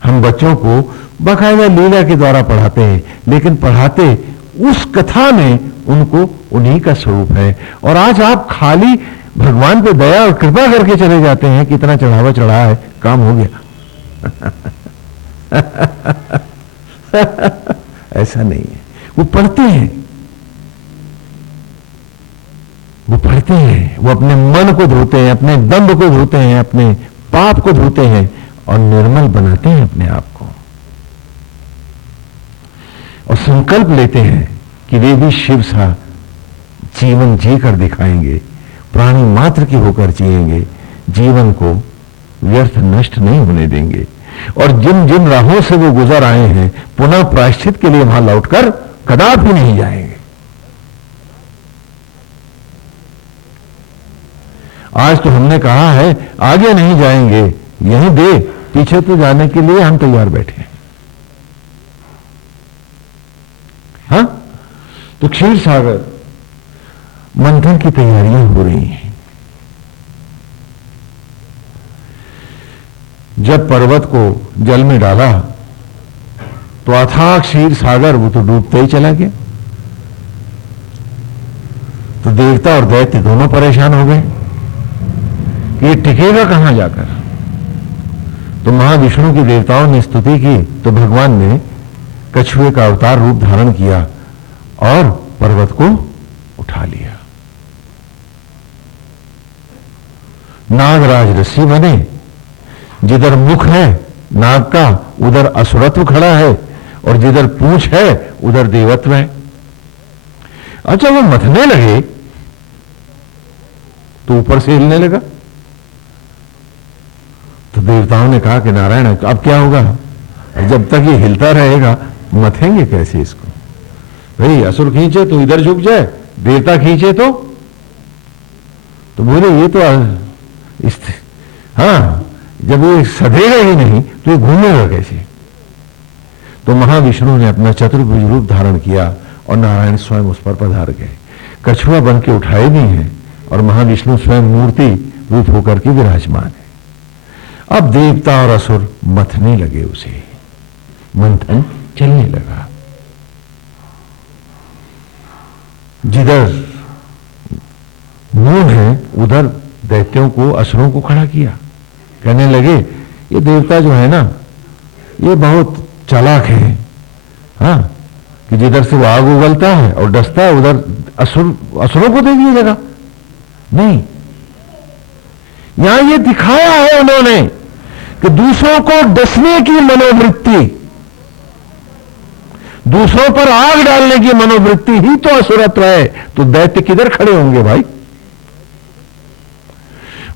हम बच्चों को बाकायदा लीला के द्वारा पढ़ाते हैं, लेकिन पढ़ाते उस कथा में उनको उन्हीं का स्वरूप है। और आज आप खाली भगवान पे दया और कृपा करके चले जाते हैं, कितना चढ़ावा चढ़ा है, काम हो गया। ऐसा नहीं है। वो पढ़ते हैं, वो पढ़ते हैं, वो अपने मन को धोते हैं, अपने दंभ को धोते हैं, अपने पाप को धोते हैं और निर्मल बनाते हैं अपने आप को, और संकल्प लेते हैं कि वे भी शिव सा जीवन जी कर दिखाएंगे, प्राणी मात्र की होकर जिएंगे, जीवन को व्यर्थ नष्ट नहीं होने देंगे। और जिन जिन राहों से वो गुजर आए हैं, पुनः प्रायश्चित के लिए वहां लौटकर कदापि नहीं जाएंगे। आज तो हमने कहा है आगे नहीं जाएंगे, यहीं दे, पीछे तो जाने के लिए हम तैयार बैठे हैं। हाँ, तो क्षीर सागर मंथन की तैयारियां हो रही हैं। जब पर्वत को जल में डाला तो अथाह क्षीर सागर वो तो डूबता ही चला गया। तो देवता और दैत्य दोनों परेशान हो गए कि ये टिकेगा कहां जाकर। तो महाविष्णु की देवताओं ने स्तुति की तो भगवान ने कछुए का अवतार रूप धारण किया और पर्वत को उठा लिया। नागराज ऋषि बने, जिधर मुख है नाग का उधर असुरत्व खड़ा है और जिधर पूंछ है उधर देवत्व है। अच्छा, वो मथने लगे तो ऊपर से हिलने लगा। तो देवताओं ने कहा कि नारायण अब क्या होगा, जब तक ये हिलता रहेगा मथेंगे कैसे इसको। भाई असुर खींचे तो इधर झुक जाए, देवता खींचे तो बोले ये तो हाँ, जब ये सधेगा ही नहीं तो ये घूमेगा कैसे। तो महाविष्णु ने अपना चतुर्भुज रूप धारण किया और नारायण स्वयं उस पर पधार गए। कछुआ बन के उठाए भी हैं और महाविष्णु स्वयं मूर्ति रूप होकर के विराजमान है। अब देवता और असुर मथने लगे, उसे मंथन चलने लगा। जिधर मून है उधर दैत्यों को असुरों को खड़ा किया। कहने लगे ये देवता जो है ना ये बहुत चालाक है, हाँ, कि जिधर से वो आग उगलता है और डसता है उधर असुरों को दे दिया जगह। नहीं, यहां ये दिखाया है उन्होंने कि दूसरों को डसने की मनोवृत्ति, दूसरों पर आग डालने की मनोवृत्ति ही तो असुरत्व है। तो दैत्य किधर खड़े होंगे भाई।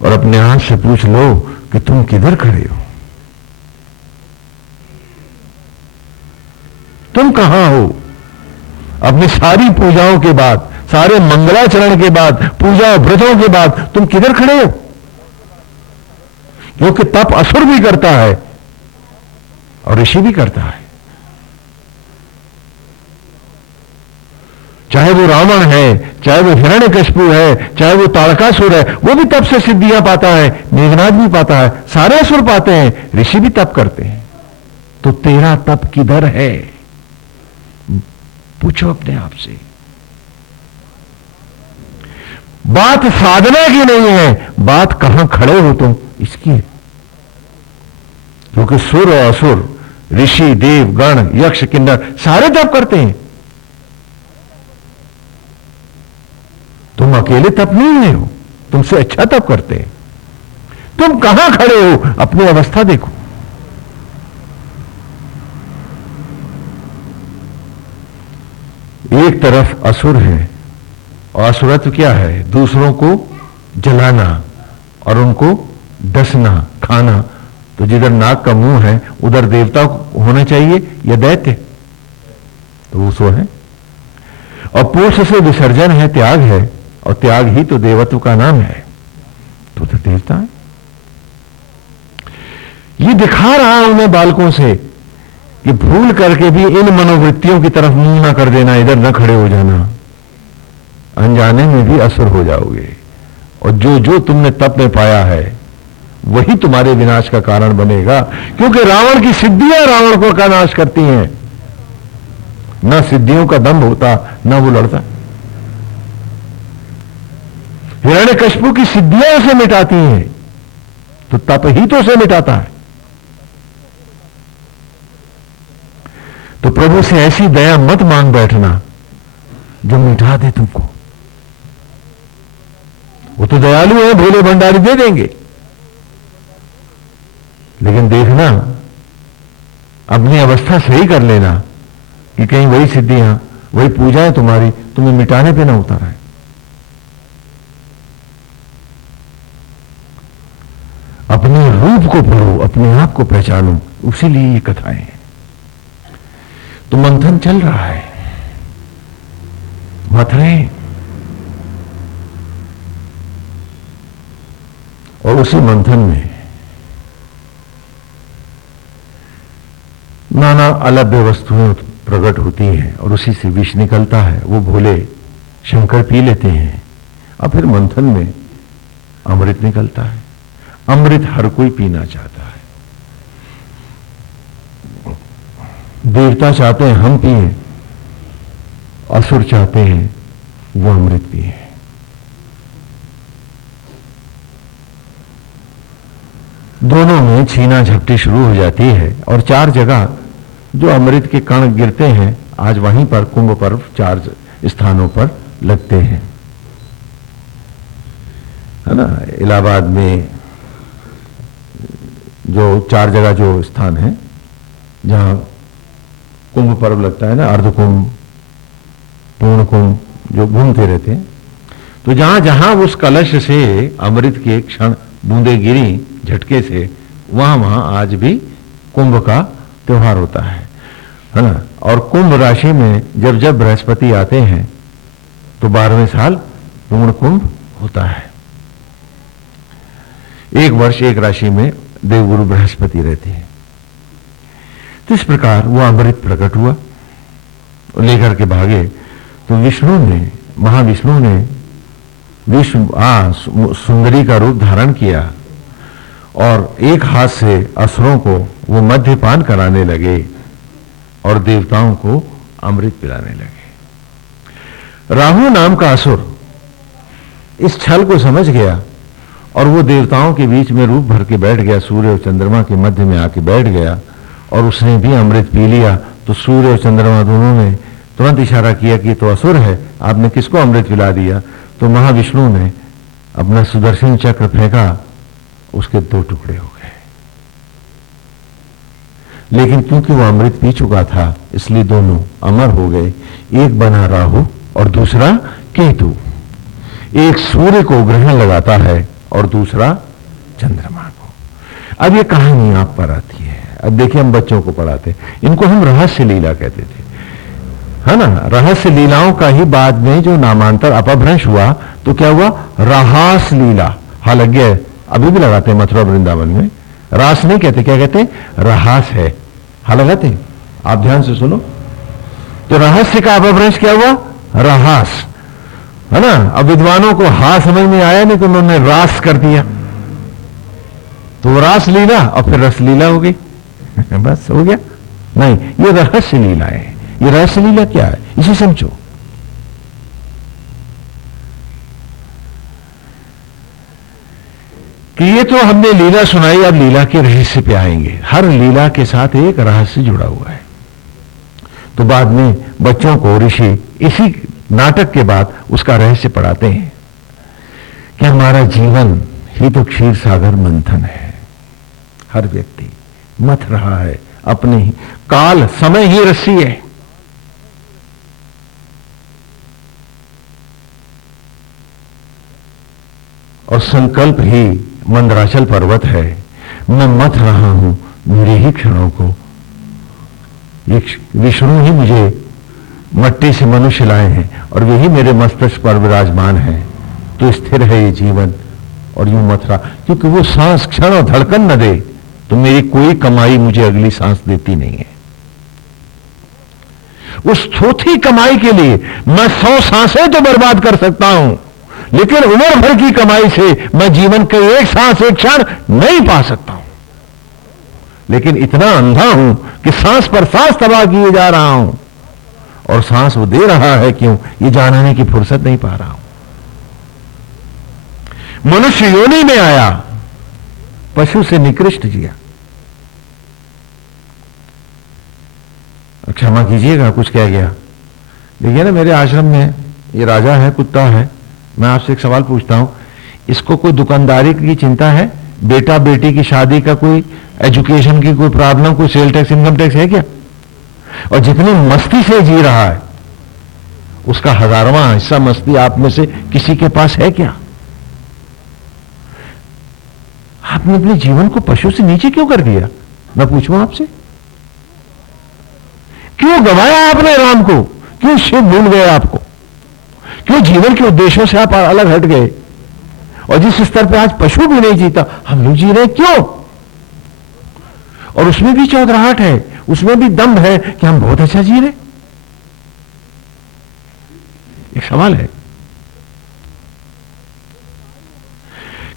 और अपने हाथ से पूछ लो कि तुम किधर खड़े हो, तुम कहां हो। अपनी सारी पूजाओं के बाद, सारे मंगलाचरण के बाद, पूजा व्रतों के बाद तुम किधर खड़े हो। क्योंकि तप असुर भी करता है और ऋषि भी करता है। चाहे वो रावण है, चाहे वो हिरण्यकशिपु है, चाहे वो तारकासुर है, वो भी तप से सिद्धियां पाता है, मेघनाद भी पाता है, सारे असुर पाते हैं, ऋषि भी तप करते हैं। तो तेरा तप किधर है, पूछो अपने आप से। बात साधना की नहीं है, बात कहां खड़े हो तुम इसकी है। क्योंकि सुर और असुर, ऋषि, देव, गण, यक्ष, किन्नर सारे तप करते हैं। तुम अकेले तप नहीं हुए हो, तुमसे अच्छा तप करते हैं। तुम कहां खड़े हो, अपनी अवस्था देखो। एक तरफ असुर है और असुरत्व क्या है, दूसरों को जलाना और उनको डसना, खाना। तो जिधर नाग का मुंह है उधर देवता होना चाहिए या दैत्य, तो वो सो है। और पूछ से विसर्जन है, त्याग है, और त्याग ही तो देवत्व का नाम है। तो देवता है। ये दिखा रहा हूं मैं बालकों से कि भूल करके भी इन मनोवृत्तियों की तरफ मुंह ना कर देना, इधर न खड़े हो जाना, अनजाने में भी असुर हो जाओगे। और जो जो तुमने तप में पाया है वही तुम्हारे विनाश का कारण बनेगा। क्योंकि रावण की सिद्धियां रावण को का नाश करती हैं। ना सिद्धियों का दम्भ होता, ना वो लड़ता। हिरण्यकशिपु की सिद्धियां उसे मिटाती हैं, तो तप ही तो उसे मिटाता है। तो प्रभु से ऐसी दया मत मांग बैठना जो मिटा दे तुमको। वो तो दयालु है, भोले भंडारी दे देंगे, लेकिन देखना अपनी अवस्था सही कर लेना कि कहीं वही सिद्धियां, वही पूजाएं तुम्हारी तुम्हें मिटाने पे ना उतारा है। अपने रूप को पढ़ो, अपने आप को पहचानो, उसी लिए ये कथाएं हैं। तो मंथन चल रहा है, मथ रहे हैं। और उसी मंथन में नाना अलभ्य वस्तुएं प्रकट होती हैं और उसी से विष निकलता है। वो भोले शंकर पी लेते हैं और फिर मंथन में अमृत निकलता है। अमृत हर कोई पीना चाहता है। देवता चाहते हैं हम पिए, असुर चाहते हैं वो अमृत पिए। दोनों में छीना झपटी शुरू हो जाती है और 4 जगह जो अमृत के कण गिरते हैं, आज वहीं पर कुंभ पर्व 4 स्थानों पर लगते हैं, है ना। इलाहाबाद में जो 4 जगह जो स्थान है जहां कुंभ पर्व लगता है ना, अर्ध कुंभ, पूर्ण कुंभ, जो घूमते रहते हैं, तो जहां जहां उस कलश से अमृत के क्षण बूंदे गिरी झटके से, वहां वहां आज भी कुंभ का त्योहार होता है ना। और कुंभ राशि में जब जब बृहस्पति आते हैं तो 12वें साल पूर्ण कुंभ होता है। एक वर्ष एक राशि में देवगुरु बृहस्पति रहते हैं। तो इस प्रकार वो अमृत प्रकट हुआ और लेकर के भागे। तो विष्णु ने, महाविष्णु ने सुंदरी का रूप धारण किया और एक हाथ से असुरों को वो मद्यपान कराने लगे और देवताओं को अमृत पिलाने लगे। राहु नाम का असुर इस छल को समझ गया और वो देवताओं के बीच में रूप भर के बैठ गया, सूर्य और चंद्रमा के मध्य में आके बैठ गया और उसने भी अमृत पी लिया। तो सूर्य और चंद्रमा दोनों ने तुरंत इशारा किया कि तो असुर है, आपने किसको अमृत पिला दिया। तो महाविष्णु ने अपना सुदर्शन चक्र फेंका, उसके 2 टुकड़े हो गए। लेकिन क्योंकि वो अमृत पी चुका था इसलिए दोनों अमर हो गए। एक बना राहु और दूसरा केतु। एक सूर्य को ग्रहण लगाता है और दूसरा चंद्रमा को। अब ये कहानी आप पर आती है। अब देखिए, हम बच्चों को पढ़ाते, इनको हम रहस्य लीला कहते थे, है ना। रहस्य लीलाओं का ही बाद में जो नामांतर अपभ्रंश हुआ तो क्या हुआ, राहास लीला। हालांकि अभी भी लगाते हैं मथुरा वृंदावन में, रास नहीं कहते, क्या कहते, रहास है। हाँ लगाते हैं, आप ध्यान से सुनो। तो रहस्य का अपभ्रंश क्या हुआ, रहास, है ना। अब विद्वानों को हा समझ में आया नहीं तो उन्होंने रास कर दिया, तो रास लीला और फिर रस लीला हो गई। बस हो गया। नहीं, ये रहस्य लीला है। ये रहस्य लीला क्या है, इसे समझो। कि ये तो हमने लीला सुनाई, अब लीला के रहस्य पे आएंगे। हर लीला के साथ एक रहस्य जुड़ा हुआ है। तो बाद में बच्चों को ऋषि इसी नाटक के बाद उसका रहस्य पढ़ाते हैं कि हमारा जीवन ही तो क्षीर सागर मंथन है। हर व्यक्ति मथ रहा है अपने ही, काल समय ही रस्सी है। और संकल्प ही मंदराचल पर्वत है। मैं मथ रहा हूं मेरे ही क्षणों को। विष्णु ही मुझे मट्टी से मनुष्य लाए हैं और वही मेरे मस्तिष्क पर विराजमान है। तो स्थिर है ये जीवन और यूं मथ रहा, क्योंकि वो सांस क्षण और धड़कन न दे तो मेरी कोई कमाई मुझे अगली सांस देती नहीं है। उस थोथी कमाई के लिए मैं 100 सांसें तो बर्बाद कर सकता हूं, लेकिन उम्र भर की कमाई से मैं जीवन के एक सांस एक क्षण नहीं पा सकता हूं। लेकिन इतना अंधा हूं कि सांस पर सांस तबाह किए जा रहा हूं, और सांस वो दे रहा है क्यों, ये जानने की फुर्सत नहीं पा रहा हूं। मनुष्य योनि में आया, पशु से निकृष्ट जिया। क्षमा कीजिएगा कुछ कह गया। देखिए ना, मेरे आश्रम में ये राजा है, कुत्ता है। मैं आपसे एक सवाल पूछता हूं, इसको कोई दुकानदारी की चिंता है? बेटा बेटी की शादी का कोई, एजुकेशन की कोई प्रॉब्लम, कोई सेल टैक्स इनकम टैक्स है क्या? और जितनी मस्ती से जी रहा है उसका 1000वां हिस्सा मस्ती आप में से किसी के पास है क्या? आपने अपने जीवन को पशु से नीचे क्यों कर दिया? मैं पूछूं आपसे, क्यों गवाया आपने राम को? क्यों शिव भूल गए आपको? क्यों जीवन के उद्देश्यों से आप अलग हट गए? और जिस स्तर पे आज पशु भी नहीं जीता, हम लोग जी रहे क्यों? और उसमें भी चौधराहट है, उसमें भी दम्भ है कि हम बहुत अच्छा जी रहे। एक सवाल है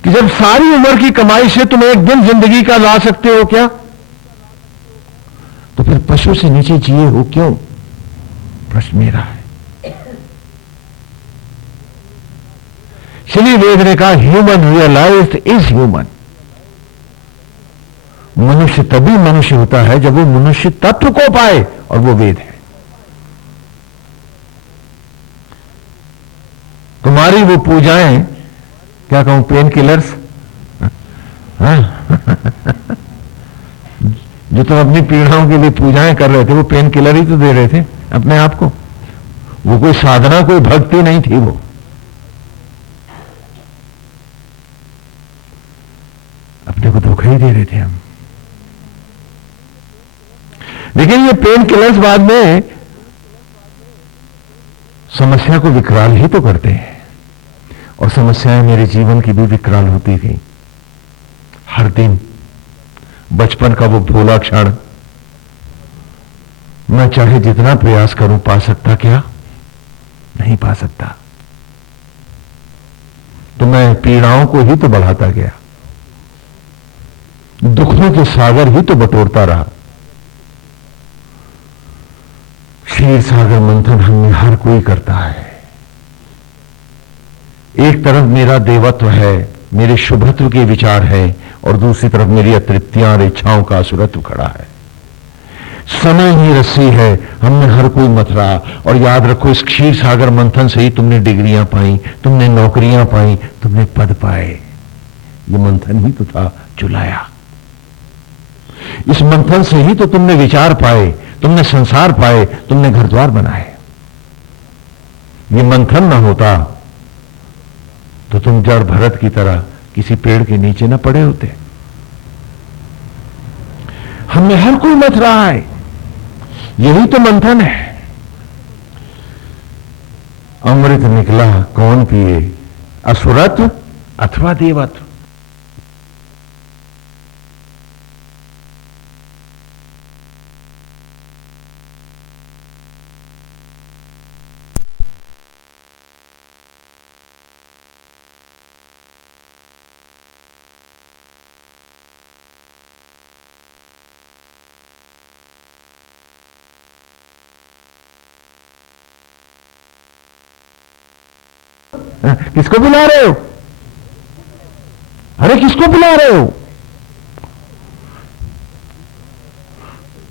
कि जब सारी उम्र की कमाई से तुम एक दिन जिंदगी का ला सकते हो क्या, तो फिर पशु से नीचे जिए हो क्यों? प्रश्न मेरा है। इसलिए वेद ने कहा ह्यूमन रियलाइज्ड इज ह्यूमन। मनुष्य तभी मनुष्य होता है जब वो मनुष्य तत्व को पाए, और वो वेद है। तुम्हारी वो पूजाएं, क्या कहूं, पेन किलर्स, जो तुम अपनी पीड़ाओं के लिए पूजाएं कर रहे थे, वो पेन किलर ही तो दे रहे थे अपने आप को। वो कोई साधना, कोई भक्ति नहीं थी, वो अपने को धोखा ही दे रहे थे हम। लेकिन ये पेन किलर्स बाद में समस्या को विकराल ही तो करते हैं, और समस्याएं मेरे जीवन की भी विकराल होती थी। हर दिन बचपन का वो भोला क्षण, मैं चाहे जितना प्रयास करूं पा सकता क्या? नहीं पा सकता। तो मैं पीड़ाओं को ही तो बढ़ाता गया, दुखों के सागर ही तो बटोरता रहा। क्षीर सागर मंथन हमने हर कोई करता है। एक तरफ मेरा देवत्व है, मेरे शुभत्व के विचार हैं, और दूसरी तरफ मेरी अतृप्तियां और इच्छाओं का असुरत्व खड़ा है। समय ही रस्सी है, हमने हर कोई मथरा। और याद रखो, इस क्षीर सागर मंथन से ही तुमने डिग्रियां पाई, तुमने नौकरियां पाई, तुमने पद पाए। ये मंथन ही तो था चुलाया। इस मंथन से ही तो तुमने विचार पाए, तुमने संसार पाए, तुमने घर द्वार बनाए। ये मंथन ना होता तो तुम जड़ भरत की तरह किसी पेड़ के नीचे न पड़े होते। हमें हर कोई मथ रहा है, यही तो मंथन है। अमृत निकला कौन पिए, असुरत्व अथवा देवत्व। किसको बुला रहे हो? अरे किसको बुला रहे हो?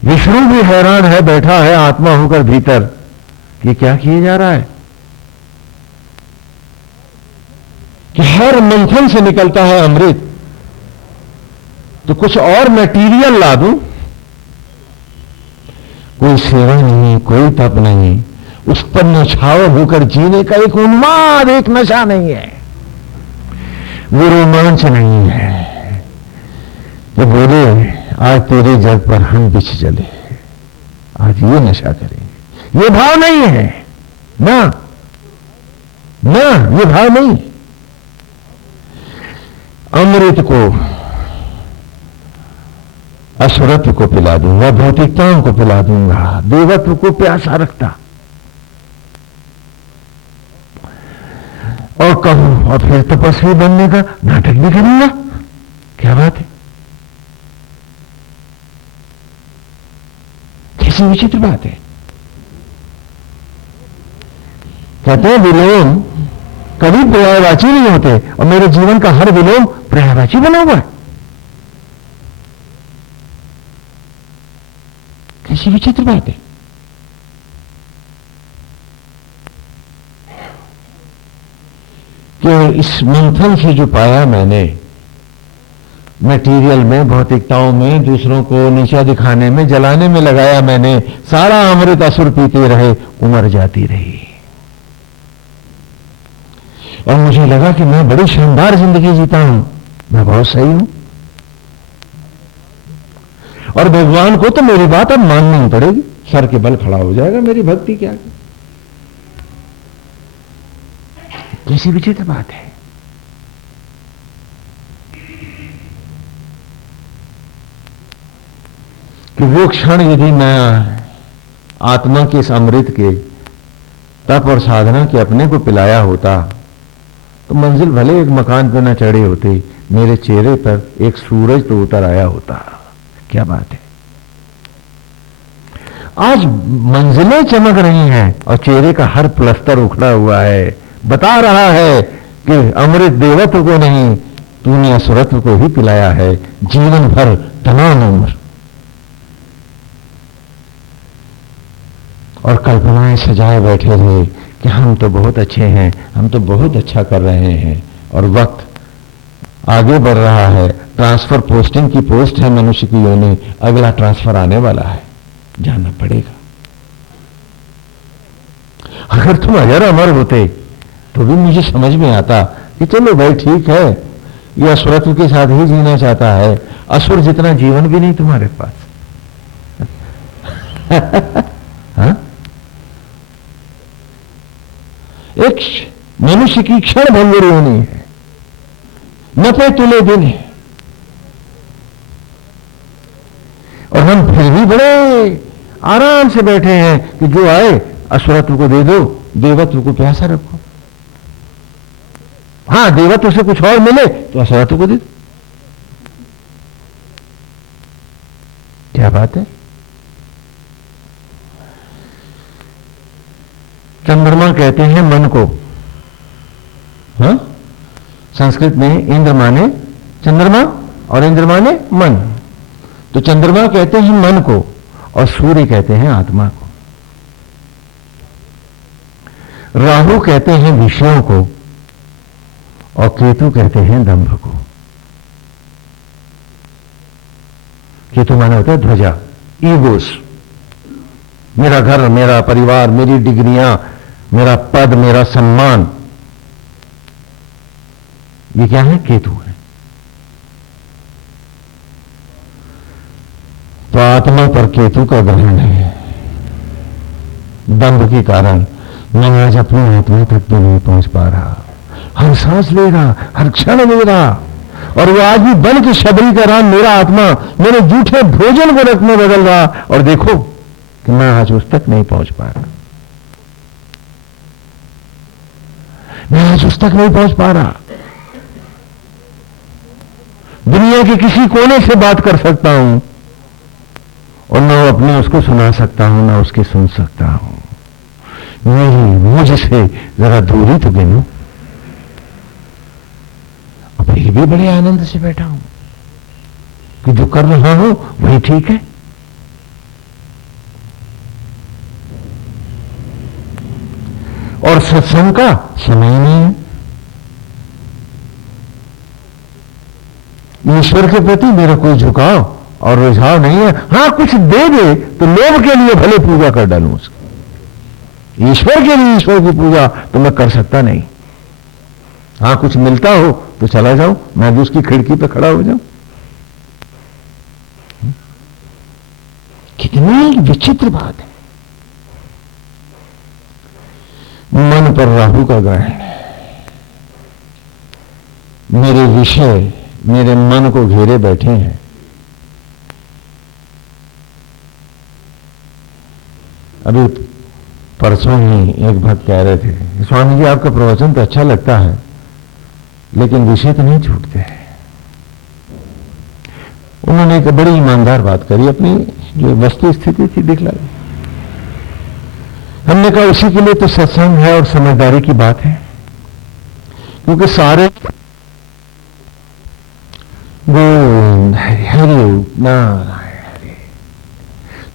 विष्णु भी हैरान है, बैठा है आत्मा होकर भीतर, कि क्या किए जा रहा है। कि हर मंथन से निकलता है अमृत, तो कुछ और मटेरियल ला दूं। कोई सेवा नहीं, कोई तप नहीं, उस पर नछावर होकर जीने का एक उन्माद, एक नशा नहीं है, वो रोमांच नहीं है। तो बोले आज तेरे जग पर हम बिछ जले, आज ये नशा करेंगे, ये भाव नहीं है ना, ना ये भाव नहीं। अमृत को, असुरत्व को पिला दूंगा, भौतिकताओं को पिला दूंगा, देवत्व को प्यासा रखता, और कहूं और फिर तपस्वी बनने का नाटक भी करूंगा। क्या बात है, कैसी विचित्र बात है। कहते हैं विलोम कभी पर्यायवाची नहीं होते, और मेरे जीवन का हर विलोम पर्यायवाची बना हुआ है। कैसी विचित्र बात है। कि इस मंथन से जो पाया मैंने, मटेरियल में, भौतिकताओं में, दूसरों को नीचा दिखाने में, जलाने में लगाया मैंने, सारा अमृत असुर पीते रहे, उम्र जाती रही। और मुझे लगा कि मैं बड़ी शानदार जिंदगी जीता हूं, मैं बहुत सही हूं, और भगवान को तो मेरी बात अब माननी ही पड़ेगी, सर के बल खड़ा हो जाएगा, मेरी भक्ति क्या की। कैसी विचित्र बात है। कि वो क्षण यदि मैं आत्मा के इस अमृत के तप और साधना के अपने को पिलाया होता तो मंजिल भले एक मकान पर न चढ़े होते, मेरे चेहरे पर एक सूरज तो उतर आया होता। क्या बात है। आज मंजिलें चमक रही हैं और चेहरे का हर प्लस्तर उखड़ा हुआ है, बता रहा है कि अमृत देवत्व को नहीं, तूने असुरत्व को ही पिलाया है जीवन भर तमाम उम्र। और कल्पनाएं सजाए बैठे थे कि हम तो बहुत अच्छे हैं, हम तो बहुत अच्छा कर रहे हैं, और वक्त आगे बढ़ रहा है। ट्रांसफर पोस्टिंग की पोस्ट है मनुष्य की योनि, अगला ट्रांसफर आने वाला है, जाना पड़ेगा। अगर तुम अजर अमर होते तो भी मुझे समझ में आता कि चलो भाई ठीक है, ये असुरत्व के साथ ही जीना चाहता है, असुर जितना जीवन भी नहीं तुम्हारे पास। हाँ? एक मनुष्य की क्षण भंगुर होनी है, नफे तुले दिन है, और हम फिर भी बड़े आराम से बैठे हैं कि जो आए असुरत्व को दे दो, देवत्व को प्यासा रखो। हां, देवत्व से कुछ और मिले तो असुरत्व को दे दो। क्या बात है। चंद्रमा कहते हैं मन को। हाँ? संस्कृत में इंद्र माने चंद्रमा और इंद्र माने मन। तो चंद्रमा कहते हैं मन को और सूर्य कहते हैं आत्मा को। राहु कहते हैं विषयों को और केतु कहते हैं दंभ को। केतु माना होता है ध्वजा, ईगोस, मेरा घर, मेरा परिवार, मेरी डिग्रियां, मेरा पद, मेरा सम्मान, ये क्या है? केतु है। तो आत्मा पर केतु का ग्रहण है। दंभ के कारण मैं आज अपनी आत्मा तक भी नहीं पहुंच पा रहा, हर सांस ले रहा, हर क्षण ले रहा, और वो आज भी बन के शबरी का राम मेरा आत्मा मेरे जूठे भोजन को रख में बदल रहा, और देखो कि मैं आज उस तक नहीं पहुंच पा रहा, मैं आज उस तक नहीं पहुंच पा रहा। दुनिया के किसी कोने से बात कर सकता हूं और न अपने उसको सुना सकता हूं, न उसके सुन सकता हूं। नहीं, मुझसे जरा दूरी तो गिनो। अब फिर भी बड़े आनंद से बैठा हूं कि जो कर रहा हूं वही ठीक है। और सत्संग का समय नहीं है। ईश्वर के प्रति मेरा कोई झुकाव और रुझाव नहीं है। हां, कुछ दे दे तो लोभ के लिए भले पूजा कर डालूं उसकी। ईश्वर के लिए ईश्वर की पूजा तो मैं कर सकता नहीं। हां, कुछ मिलता हो तो चला जाऊं, मैं भी उसकी खिड़की पे खड़ा हो जाऊं। कितनी विचित्र बात है। मन पर राहु का ग्रहण है। मेरे विषय मेरे मन को घेरे बैठे हैं। अभी परसों ही एक भक्त कह रहे थे, स्वामी जी आपका प्रवचन तो अच्छा लगता है लेकिन विषय तो नहीं छूटते। उन्होंने एक बड़ी ईमानदार बात करी, अपनी जो वस्तु स्थिति थी दिखलाई। हमने कहा उसी के लिए तो सत्संग है और समझदारी की बात है, क्योंकि सारे गोविंद हरि हरि नारायण हरि,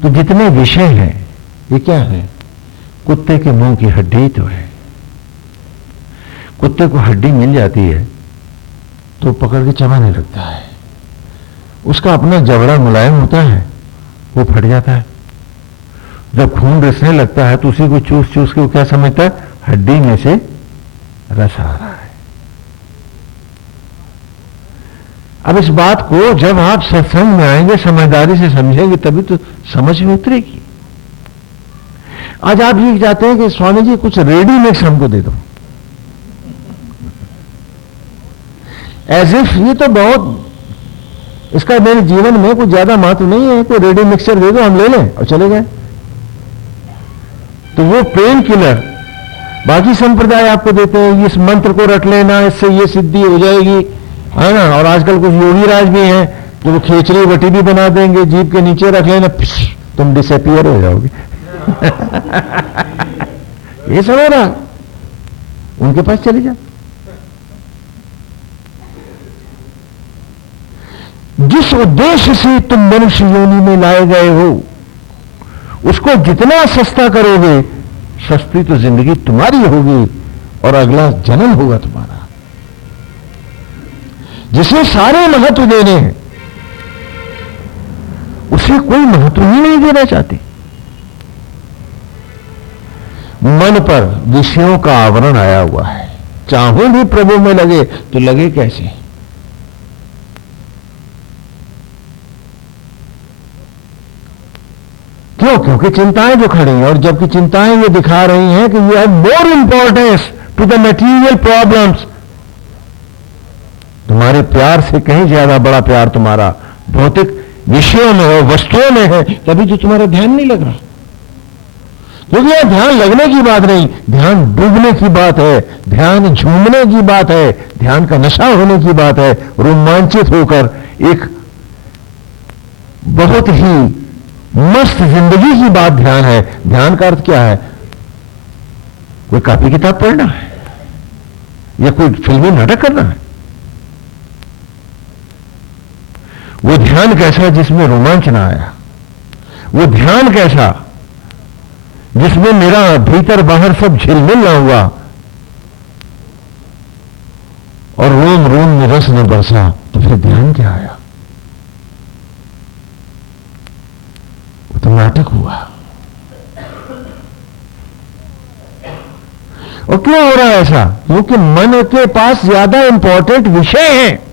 तो जितने विषय हैं ये क्या है? कुत्ते के मुंह की हड्डी तो है। कुत्ते को हड्डी मिल जाती है तो पकड़ के चबाने लगता है। उसका अपना जबड़ा मुलायम होता है, वो फट जाता है। जब खून रिसने लगता है तो उसी को चूस चूस के वो क्या समझता है? हड्डी में से रस आ रहा है। अब इस बात को जब आप सत्संग में आएंगे, समझदारी से समझेंगे, तभी तो समझ में उतरेगी। आज आप ये चाहते हैं कि स्वामी जी कुछ रेडीमेड हमको दे दो, एज इफ ये तो बहुत इसका मेरे जीवन में कुछ ज्यादा महत्व नहीं है, कोई रेडी मिक्सचर दे दो हम ले लें और चले गए। तो वो पेन किलर बाकी संप्रदाय आपको देते हैं, इस मंत्र को रट लेना, इससे ये सिद्धि हो जाएगी, है ना। और आजकल कुछ योगी राज भी हैं तो वो खेचड़ी वटी भी बना देंगे, जीभ के नीचे रख लेना, तुम डिसअपियर हो जाओगे। ये सब है ना, उनके पास चले जाओ। जिस उद्देश्य से तुम मनुष्य योनि में लाए गए हो, उसको जितना सस्ता करोगे, सस्ती तो जिंदगी तुम्हारी होगी और अगला जन्म होगा तुम्हारा। जिसे सारे महत्व देने हैं उसे कोई महत्व ही नहीं देना चाहते। मन पर विषयों का आवरण आया हुआ है, चाहो भी प्रभु में लगे तो लगे कैसे? क्यों? क्योंकि चिंताएं जो खड़ी हैं, और जबकि चिंताएं ये दिखा रही हैं कि you have more importance to the material problems. तुम्हारे प्यार से कहीं ज्यादा बड़ा प्यार तुम्हारा भौतिक विषयों में और वस्तुओं में है, तभी तो तुम्हारा ध्यान नहीं लग रहा। क्योंकि यह ध्यान लगने की बात नहीं, ध्यान डूबने की बात है, ध्यान झूमने की बात है, ध्यान का नशा होने की बात है, रोमांचित होकर एक बहुत ही मस्त जिंदगी की बात ध्यान है। ध्यान का अर्थ क्या है? कोई कॉपी किताब पढ़ना है या कोई फिल्मी नाटक करना है? वो ध्यान कैसा जिसमें रोमांच ना आया? वो ध्यान कैसा जिसमें मेरा भीतर बाहर सब झिलमिल ना हुआ और रोम रोम में रस न बरसा? तो फिर ध्यान क्या आया? वो तो नाटक हुआ। और क्यों हो रहा है ऐसा? क्योंकि मन के पास ज्यादा इंपॉर्टेंट विषय है।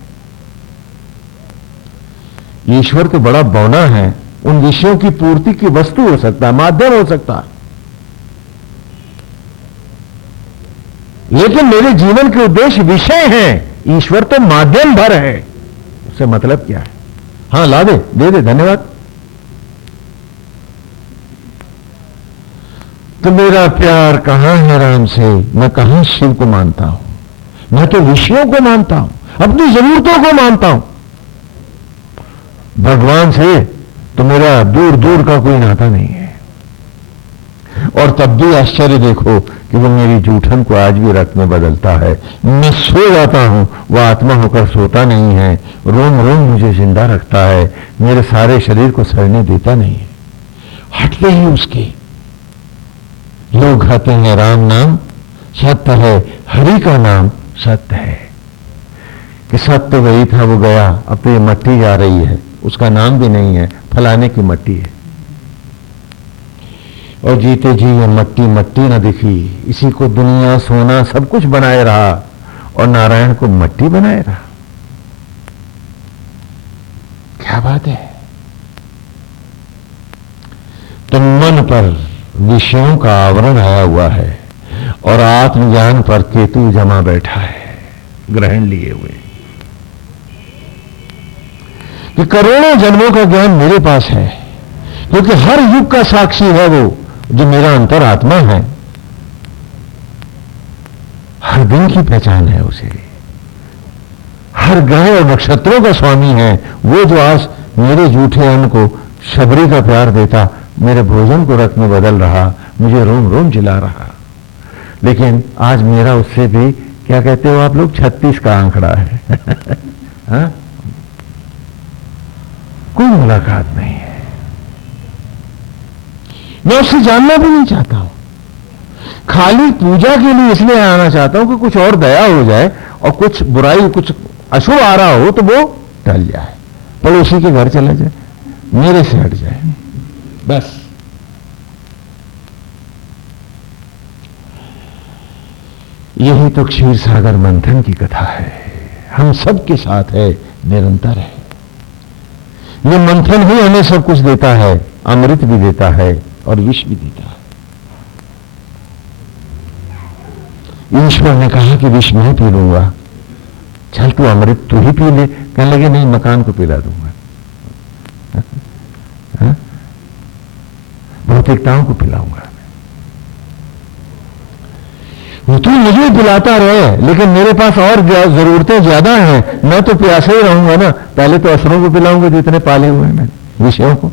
ईश्वर तो बड़ा बौना है, उन विषयों की पूर्ति की वस्तु हो सकता है, माध्यम हो सकता है, लेकिन मेरे जीवन के उद्देश्य विषय हैं, ईश्वर तो माध्यम भर है। उससे मतलब क्या है? हां ला दे, दे दे, धन्यवाद। तो मेरा प्यार कहां है राम से? मैं कहां शिव को मानता हूं? मैं तो विषयों को मानता हूं, अपनी जरूरतों को मानता हूं। भगवान से तो मेरा दूर दूर का कोई नाता नहीं है। और तब भी आश्चर्य देखो कि वो मेरी जूठन को आज भी रक्त में बदलता है। मैं सो जाता हूं, वह आत्मा होकर सोता नहीं है, रोम रोम मुझे जिंदा रखता है, मेरे सारे शरीर को सड़ने देता नहीं है। हटते ही उसके लोग कहते हैं राम नाम सत्य है, हरि का नाम सत्य है। कि सत्य वही था, वो गया, अब तो ये मट्टी जा रही है, उसका नाम भी नहीं है, फलाने की मट्टी है। और जीते जी ये मट्टी मट्टी न दिखी, इसी को दुनिया सोना सब कुछ बनाए रहा और नारायण को मट्टी बनाए रहा। क्या बात है? तो मन पर विषयों का आवरण आया हुआ है और आत्मज्ञान पर केतु जमा बैठा है, ग्रहण लिए हुए, कि करोड़ों जन्मों का ज्ञान मेरे पास है, क्योंकि हर युग का साक्षी है वो जो मेरा अंतरात्मा है। हर दिन की पहचान है उसे, हर ग्रह और नक्षत्रों का स्वामी है वो, जो आज मेरे जूठे अन्न को शबरी का प्यार देता, मेरे भोजन को रक्त में बदल रहा, मुझे रोम रोम जिला रहा। लेकिन आज मेरा उससे भी, क्या कहते हो आप लोग, 36 का आंकड़ा है। हा? कोई मुलाकात नहीं है। मैं उससे जानना भी नहीं चाहता हूं, खाली पूजा के लिए इसलिए आना चाहता हूं कि कुछ और दया हो जाए और कुछ बुराई, कुछ अशुभ आ रहा हो तो वो टल जाए, पड़ोसी के घर चला जाए, मेरे से हट जाए, बस। यही तो क्षीर सागर मंथन की कथा है, हम सबके साथ है, निरंतर है। ये मंथन ही हमें सब कुछ देता है, अमृत भी देता है और विष भी देता है। ईश्वर ने कहा कि विष मैं पी लूंगा, चल तू अमृत तू ही पी ले। कहने लगे नहीं, मकान को पिला दूंगा। भौतिकताओं को पिलाऊंगा। वो तू मुझे पिलाता रहे, लेकिन मेरे पास और जरूरतें ज्यादा हैं, मैं तो प्यासा ही रहूंगा ना। पहले तो असरों को पिलाऊंगा जितने पाले हुए हैं मैंने, विषयों को।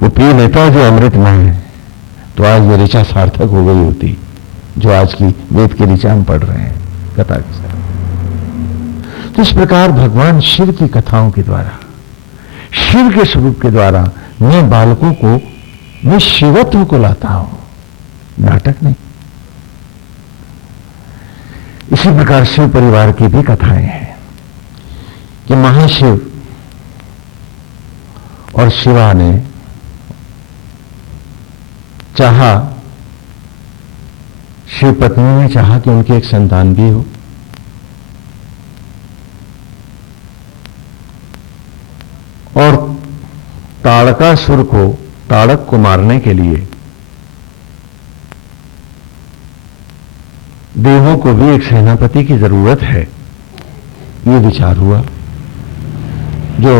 वो पी लेता जो अमृतमय है, तो आज ये ऋचा सार्थक हो गई होती, जो आज की वेद की ऋचा हम पढ़ रहे हैं कथा के साथ। तो इस प्रकार भगवान शिव की कथाओं के द्वारा, शिव के स्वरूप के द्वारा मैं बालकों को, मैं शिवत्व को लाता हूं, नाटक नहीं। इसी प्रकार शिव परिवार की भी कथाएं हैं कि महाशिव और शिवा ने चाहा, शिव पत्नी ने चाहा कि उनकी एक संतान भी हो, और ताड़कासुर को, ताड़क को मारने के लिए देवों को भी एक सेनापति की जरूरत है, ये विचार हुआ। जो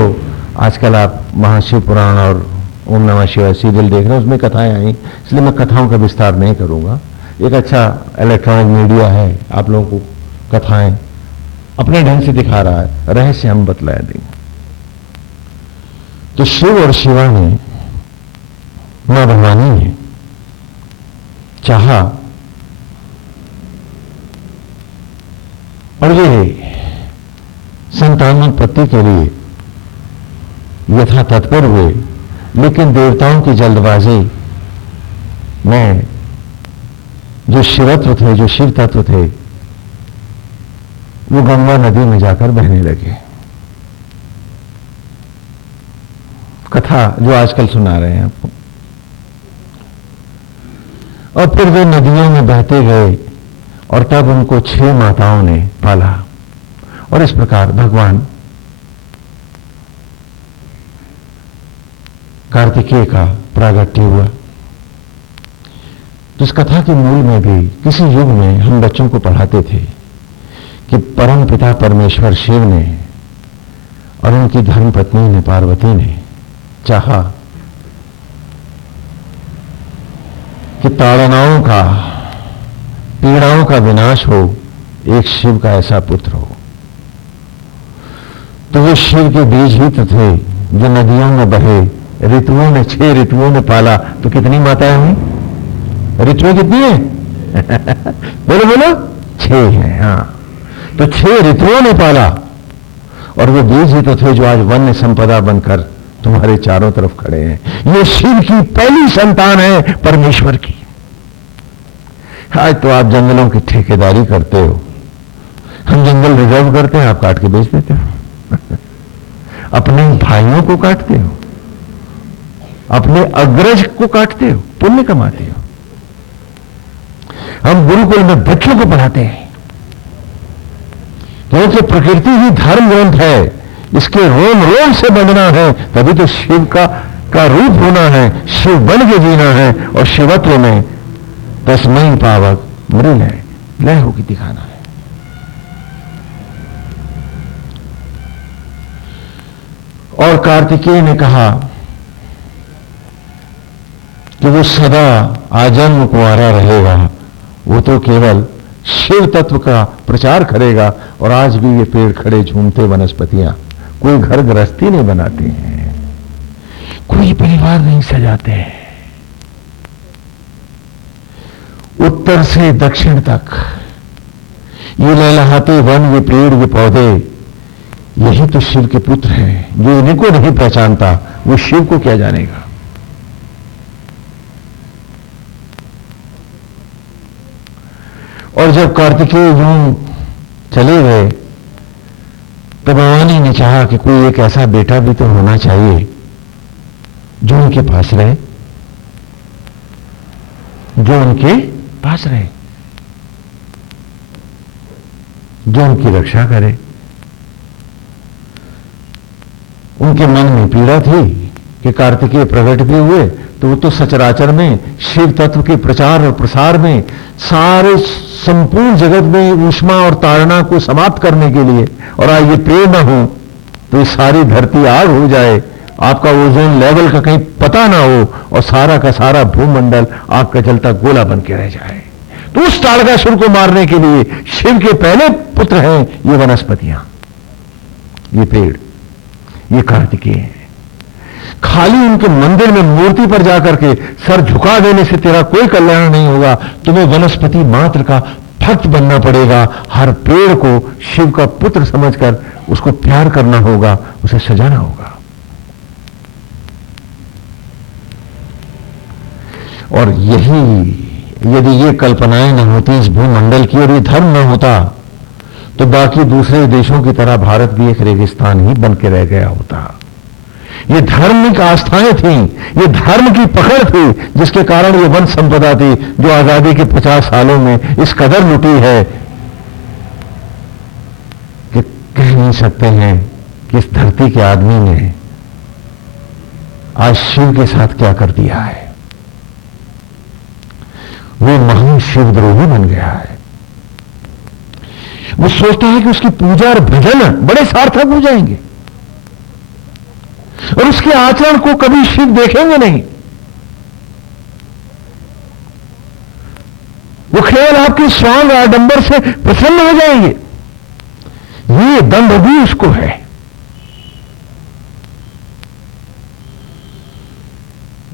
आजकल आप महाशिव पुराण और ओम नमः शिवाय सीरियल देख रहे हैं, उसमें कथाएं आई, इसलिए मैं कथाओं का विस्तार नहीं करूंगा। एक अच्छा इलेक्ट्रॉनिक मीडिया है, आप लोगों को कथाएं अपने ढंग से दिखा रहा है, रहस्य हम बतलाया देंगे। तो शिव और शिवा ने, मां भवानी ने चाहा, और ये संतानोत्पत्ति के लिए यथा तत्पर हुए, लेकिन देवताओं की जल्दबाजी में जो शिवत्व थे, जो शिव तत्व थे, वो गंगा नदी में जाकर बहने लगे। कथा जो आजकल सुना रहे हैं आपको। और फिर वे नदियों में बहते गए, और तब उनको 6 माताओं ने पाला, और इस प्रकार भगवान कार्तिकेय का प्रागट्य हुआ। तो इस कथा के मूल में भी किसी युग में हम बच्चों को पढ़ाते थे कि परम पिता परमेश्वर शिव ने और उनकी धर्मपत्नी ने, पार्वती ने चाहा कि ताड़नाओं का, पीड़ाओं का विनाश हो, एक शिव का ऐसा पुत्र हो। तो वो शिव के बीज ही तो थे जो नदियों में बहे, ऋतुओं ने, 6 ऋतुओं ने पाला। तो कितनी माताएं हुई? ऋतुएं कितनी है? बोलो बोलो, 6 हैं। हाँ, तो 6 ऋतुओं ने पाला, और वो बीज ही तो थे जो आज वन्य संपदा बनकर तुम्हारे चारों तरफ खड़े हैं। ये शिव की पहली संतान है परमेश्वर की। आज तो आप जंगलों की ठेकेदारी करते हो, हम जंगल रिजर्व करते हैं, आप काट के बेच देते हो। अपने भाइयों को काटते हो, अपने अग्रज को काटते हो, पुण्य कमाते हो। हम गुरुकुल में बच्चों को पढ़ाते हैं, क्योंकि प्रकृति ही धर्म ग्रंथ है, इसके रोम रोम से बनना है, तभी तो शिव का रूप होना है, शिव बन के जीना है, और शिवत्व में तस्मै पावक मृलय, लय होकर दिखाना है। और कार्तिकेय ने कहा कि वो सदा आजन्म कुंवारा रहेगा, वो तो केवल शिव तत्व का प्रचार करेगा। और आज भी ये पेड़ खड़े झूमते वनस्पतियां कोई घर गृहस्थी नहीं बनाते हैं, कोई परिवार नहीं सजाते हैं। उत्तर से दक्षिण तक ये लहलहाते वन, ये पेड़, ये पौधे, यही तो शिव के पुत्र हैं। जो इनको नहीं पहचानता वो शिव को क्या जानेगा। और जब कार्तिकेय यूं चले गए, तब भवानी ने चाहा कि कोई एक ऐसा बेटा भी तो होना चाहिए जो उनके पास रहे, जो उनके पास रहे, जो उनकी रक्षा करे। उनके मन में पीड़ा थी कि कार्तिकेय प्रकट भी हुए तो वो तो सचराचर में शिव तत्व के प्रचार और प्रसार में, सारे संपूर्ण जगत में ऊष्मा और ताड़ना को समाप्त करने के लिए, और आज ये पेड़ न हो तो ये सारी धरती आग हो जाए आपका ओजोन लेवल का कहीं पता ना हो और सारा का सारा भूमंडल आग का जलता गोला बन के रह जाए। तो उस ताड़कासुर को मारने के लिए शिव के पहले पुत्र हैं ये वनस्पतियां, ये पेड़, ये कार्तिकेय हैं। खाली उनके मंदिर में मूर्ति पर जाकर के सर झुका देने से तेरा कोई कल्याण नहीं होगा। तुम्हें वनस्पति मात्र का भक्त बनना पड़ेगा। हर पेड़ को शिव का पुत्र समझकर उसको प्यार करना होगा, उसे सजाना होगा। और यही यदि ये कल्पनाएं न होती इस भूमंडल की और ये धर्म न होता तो बाकी दूसरे देशों की तरह भारत भी एक रेगिस्तान ही बन के रह गया होता। ये धार्मिक आस्थाएं थीं, ये धर्म की पकड़ थी जिसके कारण ये वन संपदा थी जो आजादी के 50 सालों में इस कदर लुटी है कि कह नहीं सकते हैं कि इस धरती के आदमी ने आज शिव के साथ क्या कर दिया है। वो महान शिवद्रोही बन गया है। वो सोचता है कि उसकी पूजा और भजन बड़े सार्थक हो जाएंगे और उसके आचरण को कभी शिव देखेंगे नहीं। वो केवल आपके स्वांग आडंबर से प्रसन्न हो जाएंगे। ये दंभ भी उसको है।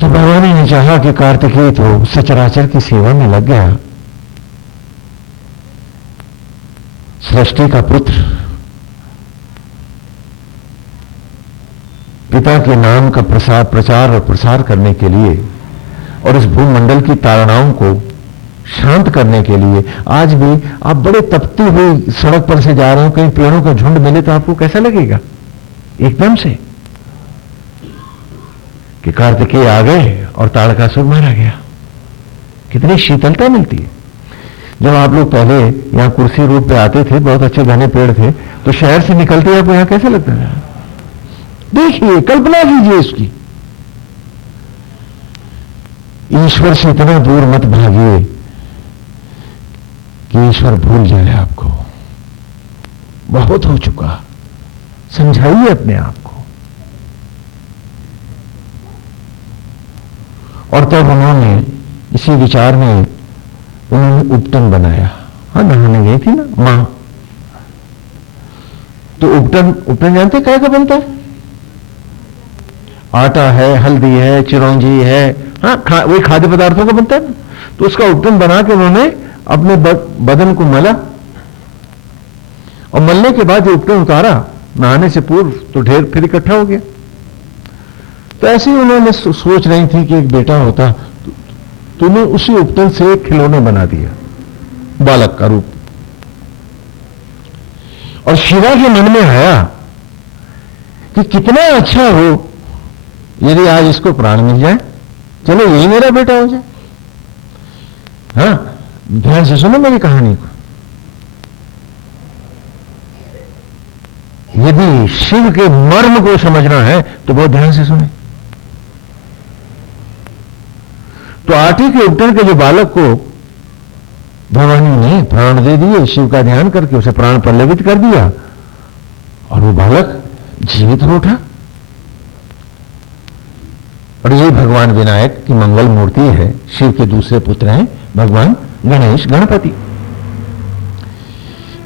तो भगवान ने चाहा कि कार्तिकेय तो सचराचर की सेवा में लग गया, सृष्टि का पुत्र, पिता के नाम का प्रचार और प्रसार करने के लिए और इस भूमंडल की ताड़नाओं को शांत करने के लिए। आज भी आप बड़े तपती हुई सड़क पर से जा रहे हो, कहीं पेड़ों का झुंड मिले तो आपको कैसा लगेगा एकदम से कि कार्तिकेय आ गए और ताड़कासुर मारा गया। कितनी शीतलता मिलती है। जब आप लोग पहले यहां कुर्सी रूप पे आते थे, बहुत अच्छे घने पेड़ थे, तो शहर से निकलते आपको यहां कैसा लगता था? देखिए, कल्पना कीजिए इसकी। ईश्वर से इतना दूर मत भागिए कि ईश्वर भूल जाए आपको। बहुत हो चुका, समझाइए अपने आप को। और तब उन्होंने इसी विचार में उन्होंने उपटन बनाया। हाँ, नहाने गई थी ना मां, तो उपटन जानते क्या का बनता है? आटा है, हल्दी है, चिरौंजी है, हाँ वही खाद्य पदार्थों का बनता है। तो उसका उपटन बना के उन्होंने अपने बदन को मला और मलने के बाद ये उपटन उतारा नहाने से पूर्व, तो ढेर फिर इकट्ठा हो गया। तो ऐसे ही उन्होंने सोच रही थी कि एक बेटा होता तो उन्हें उसी उपटन से एक खिलौने बना दिया, बालक का रूप। और शिवा के मन में आया कि कितना अच्छा हो यदि आज इसको प्राण मिल जाए, चलो यही मेरा बेटा हो जाए। हाँ, ध्यान से सुनो मेरी कहानी को। यदि शिव के मर्म को समझना है तो बहुत ध्यान से सुने। तो आटे के उपटन के जो बालक को भवानी ने प्राण दे दिए, शिव का ध्यान करके उसे प्राण पल्लवित कर दिया और वो बालक जीवित हो उठा। और ये भगवान विनायक की मंगल मूर्ति है। शिव के दूसरे पुत्र हैं भगवान गणेश, गणपति।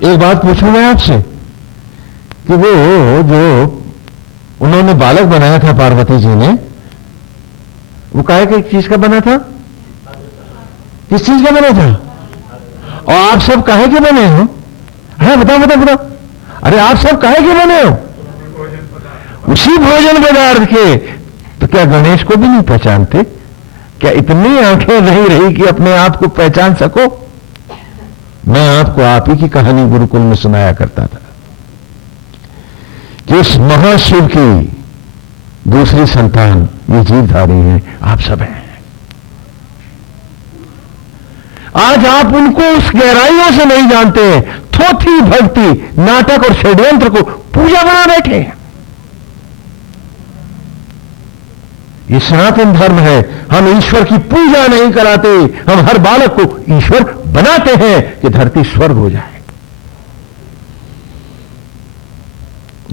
एक बात पूछूं मैं आपसे कि वो जो उन्होंने बालक बनाया था पार्वती जी ने, वो काहे की चीज का बना था? किस चीज का बना था? और आप सब काहे के बने हो? हाँ बताओ। अरे आप सब काहे के बने हो? उसी भोजन पदार्थ के। तो क्या गणेश को भी नहीं पहचानते? क्या इतनी आंखें नहीं रही कि अपने आप को पहचान सको? मैं आपको आप ही की कहानी गुरुकुल में सुनाया करता था कि उस महाशिव की दूसरी संतान ये जीवधारी हैं, आप सब हैं। आज आप उनको उस गहराइयों से नहीं जानते हैं। थोथी भक्ति, नाटक और षड्यंत्र को पूजा बना बैठे हैं। ये सनातन धर्म है। हम ईश्वर की पूजा नहीं कराते, हम हर बालक को ईश्वर बनाते हैं कि धरती स्वर्ग हो जाए।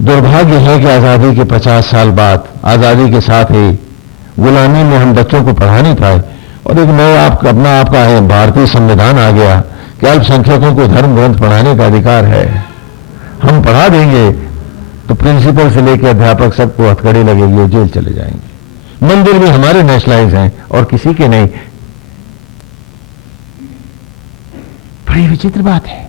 दुर्भाग्य है कि आजादी के 50 साल बाद, आजादी के साथ ही गुलामी में हम बच्चों को पढ़ा नहीं पाए, और एक नया अपना आपका है भारतीय संविधान आ गया कि अल्पसंख्यकों को धर्म ग्रंथ पढ़ाने का अधिकार है। हम पढ़ा देंगे तो प्रिंसिपल से लेकर अध्यापक सबको हथकड़ी लगेगी और जेल चले जाएंगे। मंदिर भी हमारे नेशनलाइज हैं और किसी के नहीं। बड़ी विचित्र बात है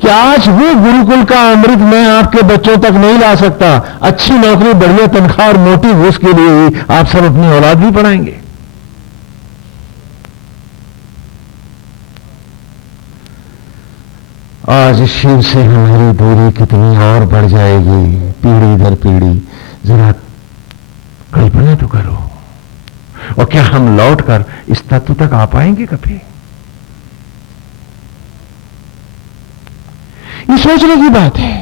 कि आज वो गुरुकुल का अमृत मैं आपके बच्चों तक नहीं ला सकता। अच्छी नौकरी, बढ़िया तनख्वाह और मोटी घूस के लिए ही आप सब अपनी औलाद भी पढ़ाएंगे। आज शिव से हमारी दूरी कितनी और बढ़ जाएगी, पीढ़ी दर पीढ़ी। जरा कल्पना तो करो। और क्या हम लौटकर इस तत्व तक आ पाएंगे कभी? ये सोचने की बात है।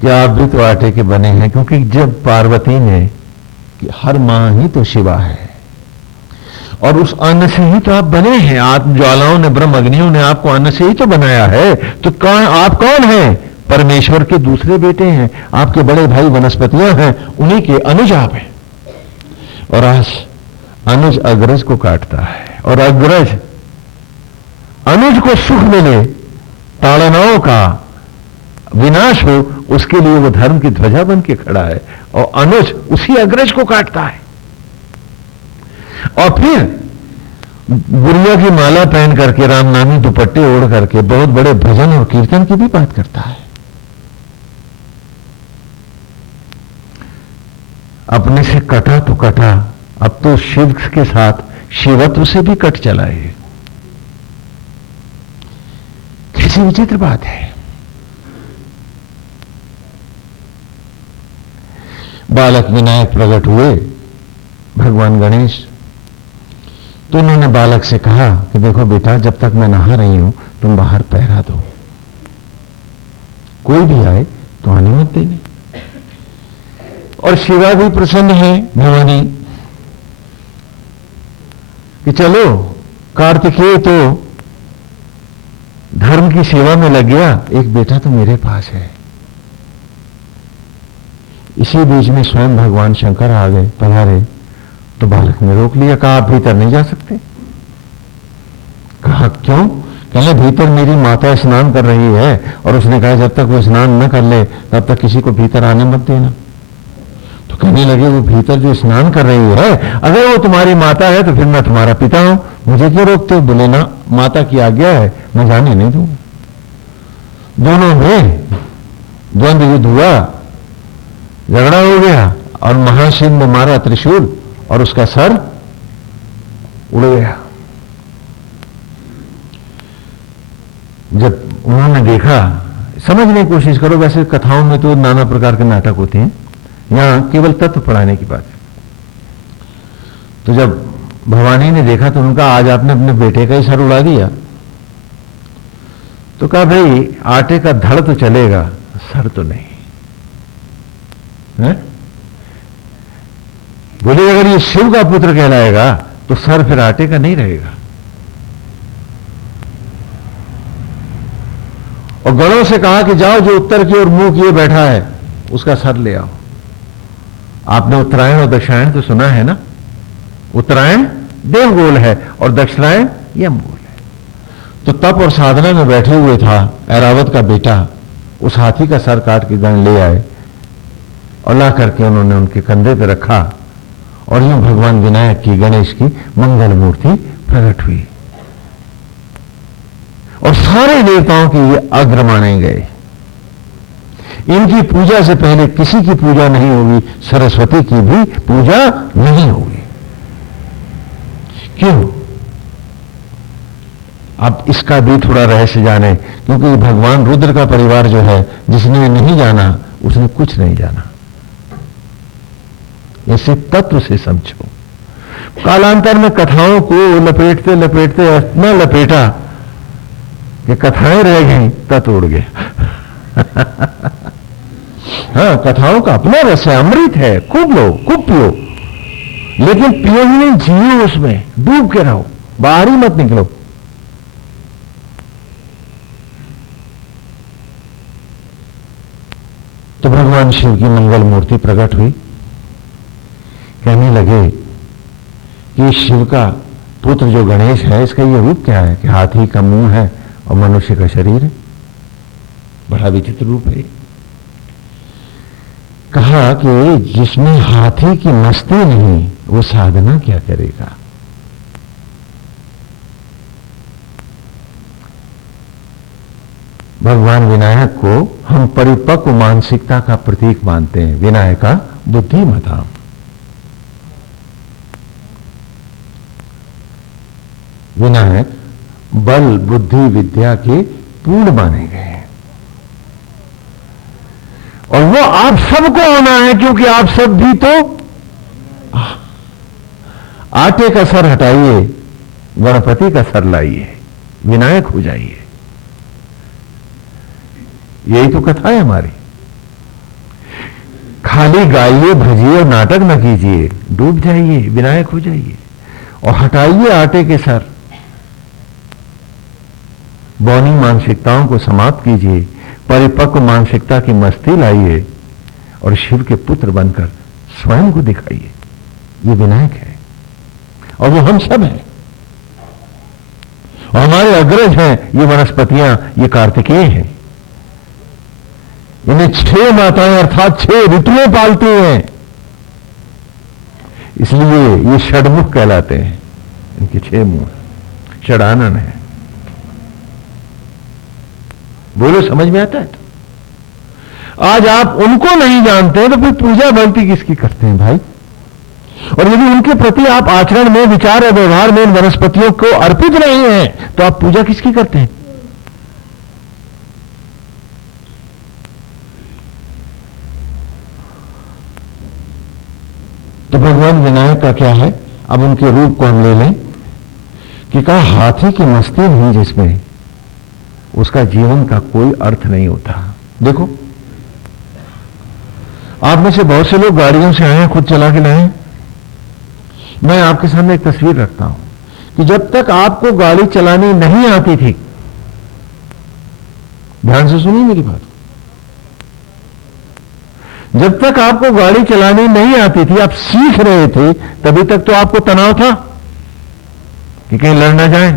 क्या आप भी तो आटे के बने हैं? क्योंकि जब पार्वती ने कि हर मां ही तो शिवा है और उस अन्न से ही तो आप बने हैं। आत्म ज्वालाओं ने, ब्रह्म अग्नियों ने आपको अन्न से ही तो बनाया है। तो आप कौन हैं? परमेश्वर के दूसरे बेटे हैं। आपके बड़े भाई वनस्पतियां हैं, उन्हीं के अनुज आप हैं। और आज अनुज अग्रज को काटता है और अग्रज अनुज को सुख मिले, ताड़नाओं का विनाश हो, उसके लिए वो धर्म की ध्वजा बन के खड़ा है और अनुज उसी अग्रज को काटता है। और फिर गुड़िया की माला पहन करके, राम नामी दुपट्टे ओढ़ करके बहुत बड़े भजन और कीर्तन की भी बात करता है। अपने से कटा तो कटा, अब तो शिव के साथ शिवत्व से भी कट चला है। कैसी विचित्र बात है। बालक विनायक प्रकट हुए, भगवान गणेश, तो उन्होंने बालक से कहा कि देखो बेटा, जब तक मैं नहा रही हूं तुम बाहर पहरा दो, कोई भी आए तो आने मत देने। और शिवा भी प्रसन्न है, भवानी, कि चलो कार्तिकेय तो धर्म की सेवा में लग गया, एक बेटा तो मेरे पास है। इसी बीच में स्वयं भगवान शंकर आ गए, पधारे। तो बालक ने रोक लिया, कहा आप भीतर नहीं जा सकते। कहा क्यों? कहले भीतर मेरी माता स्नान कर रही है और उसने कहा जब तक वो स्नान न कर ले तब तक किसी को भीतर आने मत देना। तो कहने लगे वो भीतर जो स्नान कर रही है, अगर वो तुम्हारी माता है तो फिर मैं तुम्हारा पिता हूं, मुझे क्यों रोकते हो? बोले ना, माता की आज्ञा है, मैं जाने नहीं दूंगा। दोनों में द्वंद्व युद्ध हुआ, झगड़ा हो गया और महाशिव ने मारा त्रिशूल और उसका सर उड़ गया। जब उन्होंने देखा, समझने की कोशिश करो, वैसे कथाओं में तो नाना प्रकार के नाटक होते हैं, यहां केवल तत्व पढ़ाने की बात है। तो जब भवानी ने देखा तो उनका आज आपने अपने बेटे का ही सर उड़ा दिया। तो कहा भाई आटे का धड़ तो चलेगा, सर तो नहीं है? बोले अगर ये शिव का पुत्र कहलाएगा तो सर फिर आटे का नहीं रहेगा। और गणों से कहा कि जाओ जो उत्तर की ओर मुंह किए बैठा है उसका सर ले आओ। आपने उत्तरायण और दक्षिणायन तो सुना है ना? उत्तरायण देवगोल है और दक्षिणायन यमगोल है। तो तप और साधना में बैठे हुए था ऐरावत का बेटा, उस हाथी का सर काट के गण ले आए और ला करके उन्होंने उनके कंधे पर रखा और यूं भगवान विनायक की, गणेश की मंगल मूर्ति प्रकट हुई और सारे देवताओं के ये अग्र माने गए। इनकी पूजा से पहले किसी की पूजा नहीं होगी, सरस्वती की भी पूजा नहीं होगी। क्यों? अब इसका भी थोड़ा रहस्य जाने, क्योंकि भगवान रुद्र का परिवार जो है, जिसने नहीं जाना उसने कुछ नहीं जाना। इसे तत्व से समझो। कालांतर में कथाओं को लपेटते लपेटते इतना लपेटा कि कथाएं रह गई, तत्व उड़ गया। हाँ, कथाओं का अपना रस है, अमृत है, खूब लो, खूब पियो, लेकिन पियो ही नहीं, जियो उसमें, डूब के रहो, बाहर ही मत निकलो। तो भगवान शिव की मंगल मूर्ति प्रकट हुई। कहने लगे कि शिव का पुत्र जो गणेश है, इसका ये रूप क्या है कि हाथी का मुंह है और मनुष्य का शरीर है, बड़ा विचित्र रूप है। कहा कि जिसमें हाथी की मस्ती नहीं वो साधना क्या करेगा। भगवान विनायक को हम परिपक्व मानसिकता का प्रतीक मानते हैं। विनायका बुद्धिमताम। विनायक बल बुद्धि विद्या के पूर्ण माने गए हैं और वो आप सबको होना है, क्योंकि आप सब भी तो आटे का सर हटाइए, गणपति का सर लाइए, विनायक हो जाइए। यही तो कथा है हमारी। खाली गाइए भजिए और नाटक न कीजिए, डूब जाइए, विनायक हो जाइए और हटाइए आटे के सर। बौनी मानसिकताओं को समाप्त कीजिए, परिपक्व मानसिकता की मस्ती लाइए और शिव के पुत्र बनकर स्वयं को दिखाइए। ये विनायक है और वो हम सब हैं और हमारे अग्रज हैं। ये वनस्पतियां, ये कार्तिकेय हैं। इन्हें 6 माताएं अर्थात 6 ऋतुएं पालती हैं, इसलिए ये षडमुख कहलाते हैं। इनके 6 मुंह, षडानन है। बोलो, समझ में आता है? तो आज आप उनको नहीं जानते तो फिर पूजा भक्ति किसकी करते हैं भाई? और यदि उनके प्रति आप आचरण में, विचार और व्यवहार में इन वनस्पतियों को अर्पित नहीं है तो आप पूजा किसकी करते हैं? तो भगवान विनायक का क्या है? अब उनके रूप को हम ले लें कि कहा हाथी की मस्ती नहीं जिसमें, उसका जीवन का कोई अर्थ नहीं होता। देखो, आप में से बहुत से लोग गाड़ियों से आए हैं, खुद चला के लाए। मैं आपके सामने एक तस्वीर रखता हूं कि जब तक आपको गाड़ी चलानी नहीं आती थी, ध्यान से सुनिए मेरी बात, जब तक आपको गाड़ी चलानी नहीं आती थी, आप सीख रहे थे, तभी तक तो आपको तनाव था कि कहीं लड़ ना जाए।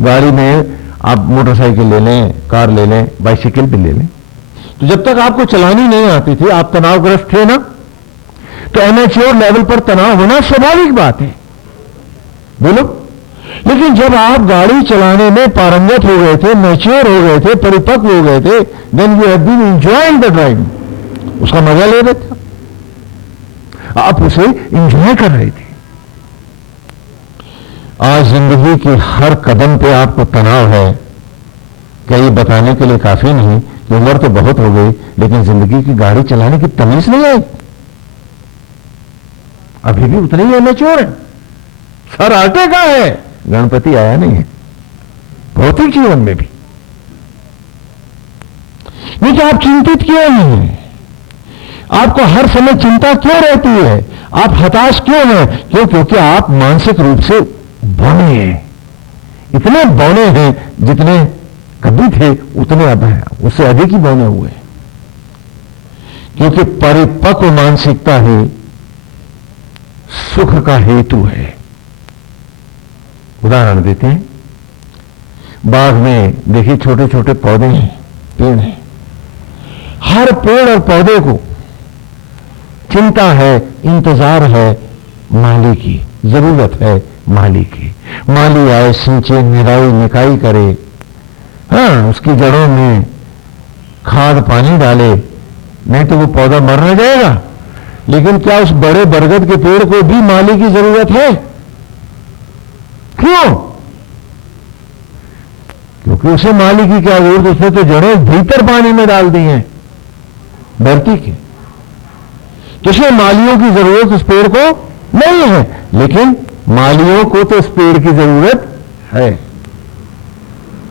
गाड़ी में आप मोटरसाइकिल ले लें, कार ले लें, बाइसिकल भी ले लें, तो जब तक आपको चलानी नहीं आती थी आप तनावग्रस्त थे ना। तो एमेच्योर लेवल पर तनाव होना स्वाभाविक बात है, बोलो। लेकिन जब आप गाड़ी चलाने में पारंगत हो गए थे, मैच्योर हो गए थे, परिपक्व हो गए थे, then you have been enjoying the driving, उसका मजा ले रहे थे, आप उसे एंजॉय कर रहे थे। आज जिंदगी के हर कदम पे आपको तनाव है। क्या ये बताने के लिए काफी नहीं कि उम्र तो बहुत हो गई, लेकिन जिंदगी की गाड़ी चलाने की तमीज नहीं आई, अभी भी उतनी ही मैच्योर है। सर आटे का है, गणपति आया नहीं है भौतिक जीवन में भी। नहीं तो आप चिंतित क्यों नहीं है? आपको हर समय चिंता क्यों रहती है? आप हताश क्यों हैं? क्योंकि आप मानसिक रूप से बौने हैं। इतने बौने हैं जितने कभी थे उतने अब हैं, उससे अधिक ही बौने हुए हैं। क्योंकि परिपक्व मानसिकता ही सुख का हेतु है। उदाहरण देते हैं, बाग में देखिए छोटे छोटे पौधे हैं, पेड़ हैं। हर पेड़ और पौधे को चिंता है, इंतजार है, माली की जरूरत है, माली की। माली आए, सिंचे, निराई निकाई करे, हाँ, उसकी जड़ों में खाद पानी डाले, नहीं तो वो पौधा मर न जाएगा। लेकिन क्या उस बड़े बरगद के पेड़ को भी माली की जरूरत है? क्यों? क्योंकि उसे माली की क्या जरूरत, उसने तो जड़ें भीतर पानी में डाल दी हैं धरती की, तो उसे मालियों की जरूरत उस पेड़ को नहीं है। लेकिन मालियों को तो उस पेड़ की जरूरत है।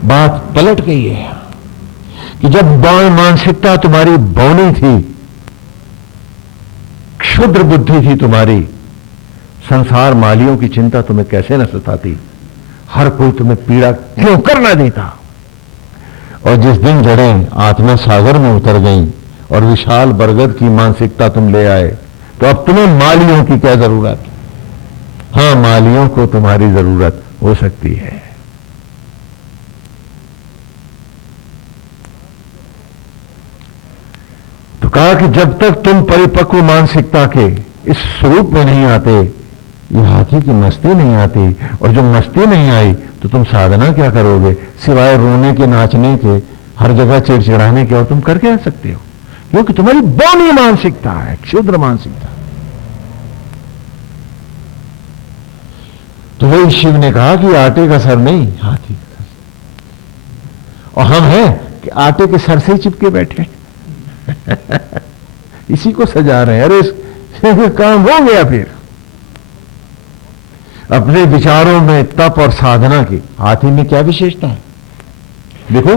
बात पलट गई है कि जब मानसिकता तुम्हारी बौनी थी, क्षुद्र बुद्धि थी तुम्हारी, संसार मालियों की चिंता तुम्हें कैसे न सताती, हर कोई तुम्हें पीड़ा क्यों कर ना देता। और जिस दिन जड़ें आत्मा सागर में उतर गईं और विशाल बरगद की मानसिकता तुम ले आए, तो अब तुम्हें मालियों की क्या जरूरत। हां, मालियों को तुम्हारी जरूरत हो सकती है। तो कहा कि जब तक तुम परिपक्व मानसिकता के इस स्वरूप में नहीं आते, ये हाथी की मस्ती नहीं आती। और जो मस्ती नहीं आई तो तुम साधना क्या करोगे, सिवाय रोने के, नाचने के, हर जगह चिड़चिड़ाने के, और तुम कर क्या सकते हो, क्योंकि तुम्हारी बौनी मानसिकता है, क्षुद्र मानसिकता। तो वही शिव ने कहा कि आटे का सर नहीं, हाथी का सर। और हम हैं कि आटे के सर से ही चिपके बैठे इसी को सजा रहे हैं। अरे काम हो गया। फिर अपने विचारों में तप और साधना की हाथी में क्या विशेषता है देखो,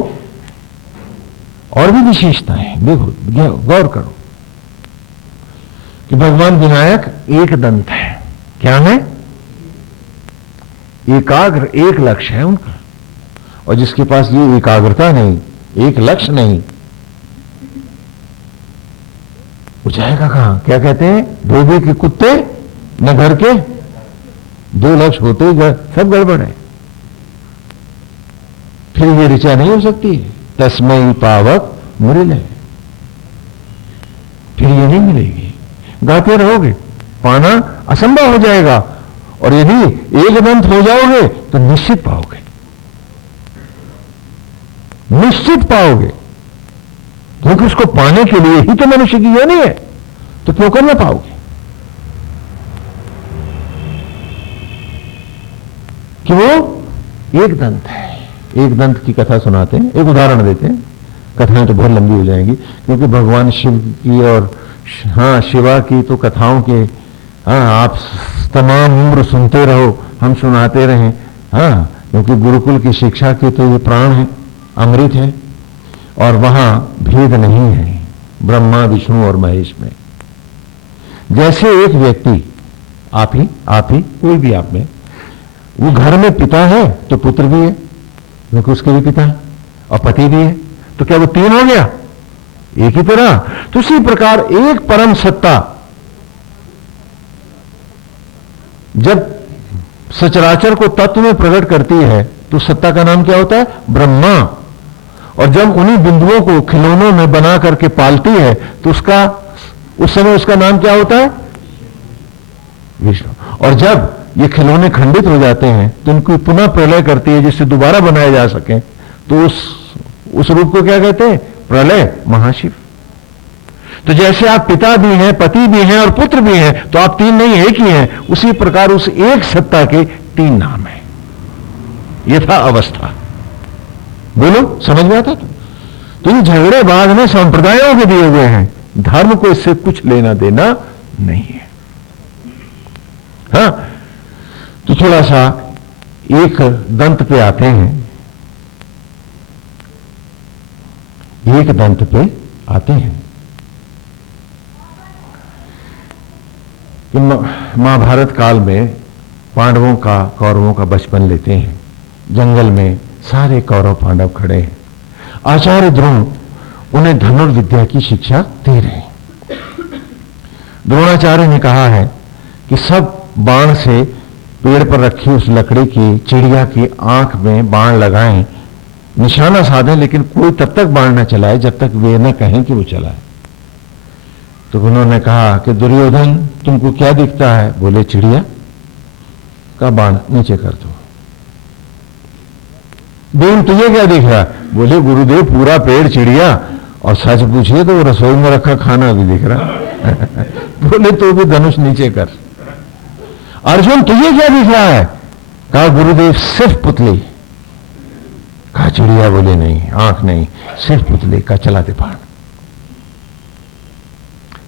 और भी विशेषता है देखो, गौर करो कि भगवान विनायक एक दंत है। क्या है? एकाग्र, एक लक्ष्य है उनका। और जिसके पास ये एकाग्रता नहीं, एक लक्ष्य नहीं, वो जाएगा कहां? क्या कहते हैं, धोबी के कुत्ते न घर के, दो लक्ष्य होते ही सब गड़बड़ है। फिर ये ऋचा नहीं हो सकती। तस्मय पावक मुरिल है, फिर ये नहीं मिलेगी। गाते रहोगे, पाना असंभव हो जाएगा। और यदि एक दंत हो जाओगे तो निश्चित पाओगे, निश्चित पाओगे, क्योंकि उसको पाने के लिए ही तो मनुष्य की योनि है। तो क्यों कर ना पाओगे? कि वो एक दंत है। एक दंत की कथा सुनाते हैं, एक उदाहरण देते हैं। कथाएं तो बहुत लंबी हो जाएंगी, क्योंकि भगवान शिव की और शिवा की तो कथाओं के आप तमाम उम्र सुनते रहो, हम सुनाते रहें। क्योंकि गुरुकुल की शिक्षा की तो ये प्राण है, अमृत है, और वहां भेद नहीं है ब्रह्मा, विष्णु और महेश में। जैसे एक व्यक्ति, आप ही कोई भी आप में, वो घर में पिता है तो पुत्र भी है, क्योंकि उसके भी पिता है, और पति भी है। तो क्या वो तीन हो गया? एक ही तरह। तो इसी प्रकार एक परम सत्ता जब सचराचर को तत्व में प्रकट करती है तो सत्ता का नाम क्या होता है? ब्रह्मा। और जब उन्हीं बिंदुओं को खिलौनों में बना करके पालती है तो उस समय उसका नाम क्या होता है? विष्णु। और जब ये खिलौने खंडित हो जाते हैं तो इनको पुनः प्रलय करती है, जिससे दोबारा बनाए जा सके। तो उस रूप को क्या कहते हैं? प्रलय, महाशिव। तो जैसे आप पिता भी हैं, पति भी हैं और पुत्र भी हैं, तो आप तीन नहीं, एक ही हैं। उसी प्रकार उस एक सत्ता के तीन नाम हैं। यह था अवस्था। बोलो, समझ में आता? तो ये झगड़े बाद में संप्रदायों के दिए हुए हैं, धर्म को इससे कुछ लेना देना नहीं है। तो थोड़ा सा एक दंत पे आते हैं, एक दंत पे आते हैं कि महाभारत काल में पांडवों का, कौरवों का बचपन लेते हैं। जंगल में सारे कौरव पांडव खड़े हैं। आचार्य द्रोण उन्हें धनुर्विद्या की शिक्षा दे रहे हैं। द्रोणाचार्य ने कहा है कि सब बाण से पेड़ पर रखी उस लकड़ी की चिड़िया की आंख में बाण लगाएं, निशाना साधें, लेकिन कोई तब तक बाण न चलाए जब तक वे न कहें कि वो चलाए। तो उन्होंने कहा कि दुर्योधन, तुमको क्या दिखता है? बोले चिड़िया का बाण नीचे कर दो। भीम, तुझे क्या दिख रहा? बोले गुरुदेव, पूरा पेड़ चिड़िया, और सच पूछिए तो रसोई में रखा खाना भी दिख रहा बोले तो भी धनुष नीचे कर। अर्जुन, तुझे क्या दिख रहा है? कहा गुरुदेव सिर्फ पुतली। कहा चिड़िया? बोले नहीं, आंख नहीं, सिर्फ पुतली। का चलाते बाण।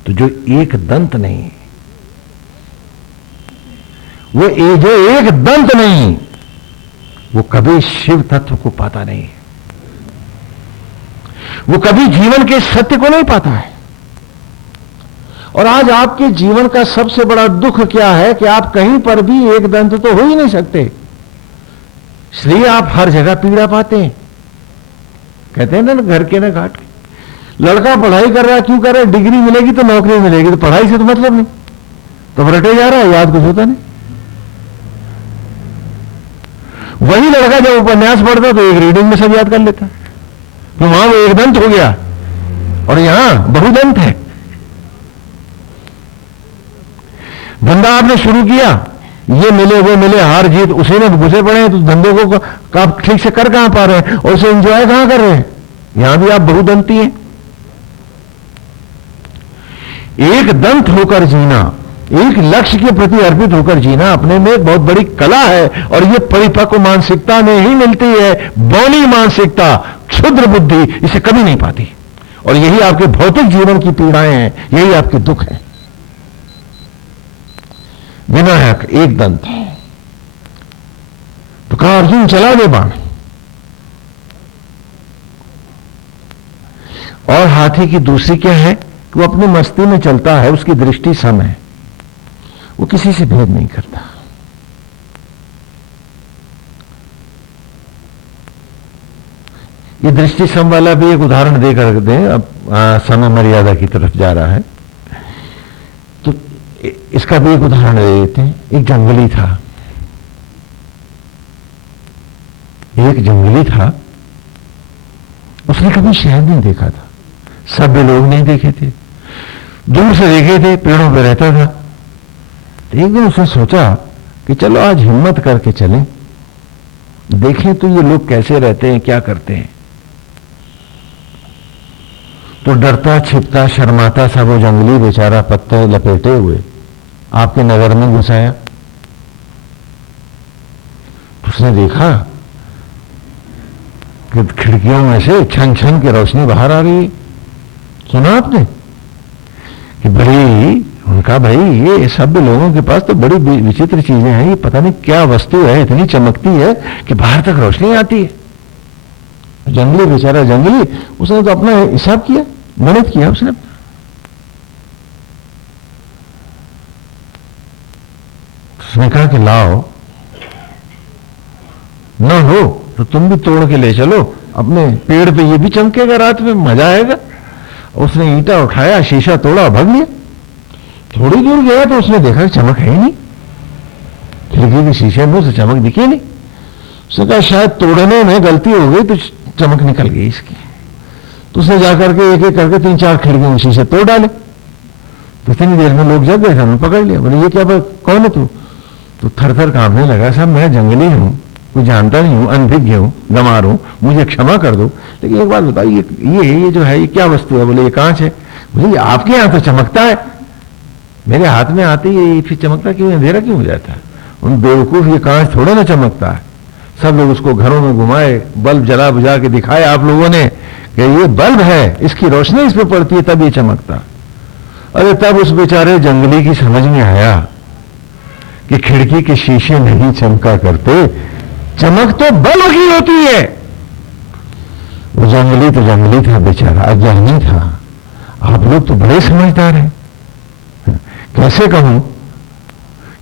तो जो एक दंत नहीं, वो जो एक दंत नहीं, वो कभी शिव तत्व को पाता नहीं है। वो कभी जीवन के सत्य को नहीं पाता है। और आज आपके जीवन का सबसे बड़ा दुख क्या है कि आप कहीं पर भी एक दंत तो हो ही नहीं सकते, इसलिए आप हर जगह पीड़ा पाते हैं। कहते हैं ना घर के ना घाट के। लड़का पढ़ाई कर रहा है, क्यों कर रहा है? डिग्री मिलेगी तो नौकरी मिलेगी, तो पढ़ाई से तो मतलब नहीं, तो रटे जा रहा है, याद कुछ होता नहीं। वही लड़का जब उपन्यास पढ़ता तो एक रीडिंग में सब याद कर लेता, तो वहां वो एक दंत हो गया और यहां बहुदंत है। धंधा आपने शुरू किया, ये मिले वो मिले, हार जीत उसी में घुसे पड़े हैं, तो धंधे को आप ठीक से कर कहां पा रहे हैं और उसे एंजॉय कहां कर रहे हैं? यहां भी आप बहुदंती हैं। एक दंत होकर जीना, एक लक्ष्य के प्रति अर्पित होकर जीना अपने में एक बहुत बड़ी कला है, और ये परिपक्व मानसिकता में ही मिलती है। बौनी मानसिकता, क्षुद्र बुद्धि इसे कभी नहीं पाती, और यही आपके भौतिक जीवन की पीड़ाएं हैं, यही आपके दुख है। विनायक एक दंत है, तो कहा अर्जुन चला दे बाण। और हाथी की दूसरी क्या है कि वो अपनी मस्ती में चलता है, उसकी दृष्टि सम है, वो किसी से भेद नहीं करता। ये दृष्टि सम वाला भी एक उदाहरण देकर दें, अब समय मर्यादा की तरफ जा रहा है, तो इसका भी एक उदाहरण दे देते हैं। एक जंगली था, उसने कभी शहर नहीं देखा था, सभ्य लोग नहीं देखे थे, दूर से देखे थे, पेड़ों पे रहता था। तो एक दिन उसने सोचा कि चलो आज हिम्मत करके चलें, देखें तो ये लोग कैसे रहते हैं, क्या करते हैं। तो डरता छिपता शर्माता सा वो जंगली बेचारा पत्ते लपेटे हुए आपके नगर में घुस आया। उसने देखा कि खिड़कियों में से छन छन की रोशनी बाहर आ रही है। सुना आपने कि बड़ी, उनका भाई ये सब लोगों के पास तो बड़ी विचित्र चीजें हैं, ये पता नहीं क्या वस्तु है, इतनी चमकती है कि बाहर तक रोशनी आती है। जंगली बेचारा जंगली, उसने तो अपना हिसाब किया, गणित किया उसने। उसने कहा कि लाओ, ना हो तो तुम भी तोड़ के ले चलो, अपने पेड़ पे ये भी चमकेगा, रात में मजा आएगा। उसने ईंटा उठाया, शीशा तोड़ा, भाग लिया। थोड़ी दूर गया तो उसने देखा कि चमक है ही नहीं, खिड़की के शीशे में उसे चमक दिखी नहीं। उसने कहा शायद तोड़ने में गलती हो गई तो चमक निकल गई इसकी। तो उसने जाकर के एक एक करके 3-4 खिड़कियों में शीशे तोड़ डाले। तो इतनी देर में लोग जग गए, उन्होंने पकड़ लिया। बोले ये क्या कौन है तू? तो थर थर कांपने लगा, साहब मैं जंगली हूं, कोई जानता नहीं हूं, अनभिज्ञ हूं, गंवार हूं, मुझे क्षमा कर दो, लेकिन एक बात बताओ, ये जो है ये क्या वस्तु है? बोले ये कांच है। बोले ये आपके यहां तो चमकता है, मेरे हाथ में आते ही फिर चमकता क्यों, अंधेरा क्यों हो जाता है? उन बेवकूफ, ये कांच थोड़ा ना चमकता है। सब लोग उसको घरों में घुमाए, बल्ब जला बुझा के दिखाए आप लोगों ने कि ये बल्ब है, इसकी रोशनी इस पर पड़ती है तब ये चमकता। अरे तब उस बेचारे जंगली की समझ में आया कि खिड़की के शीशे नहीं चमका करते, चमक तो बल्ब की होती है। वो जंगली तो जंगली था बेचारा, अज्ञानी था। आप लोग तो बड़े समझदार हैं। कैसे कहूं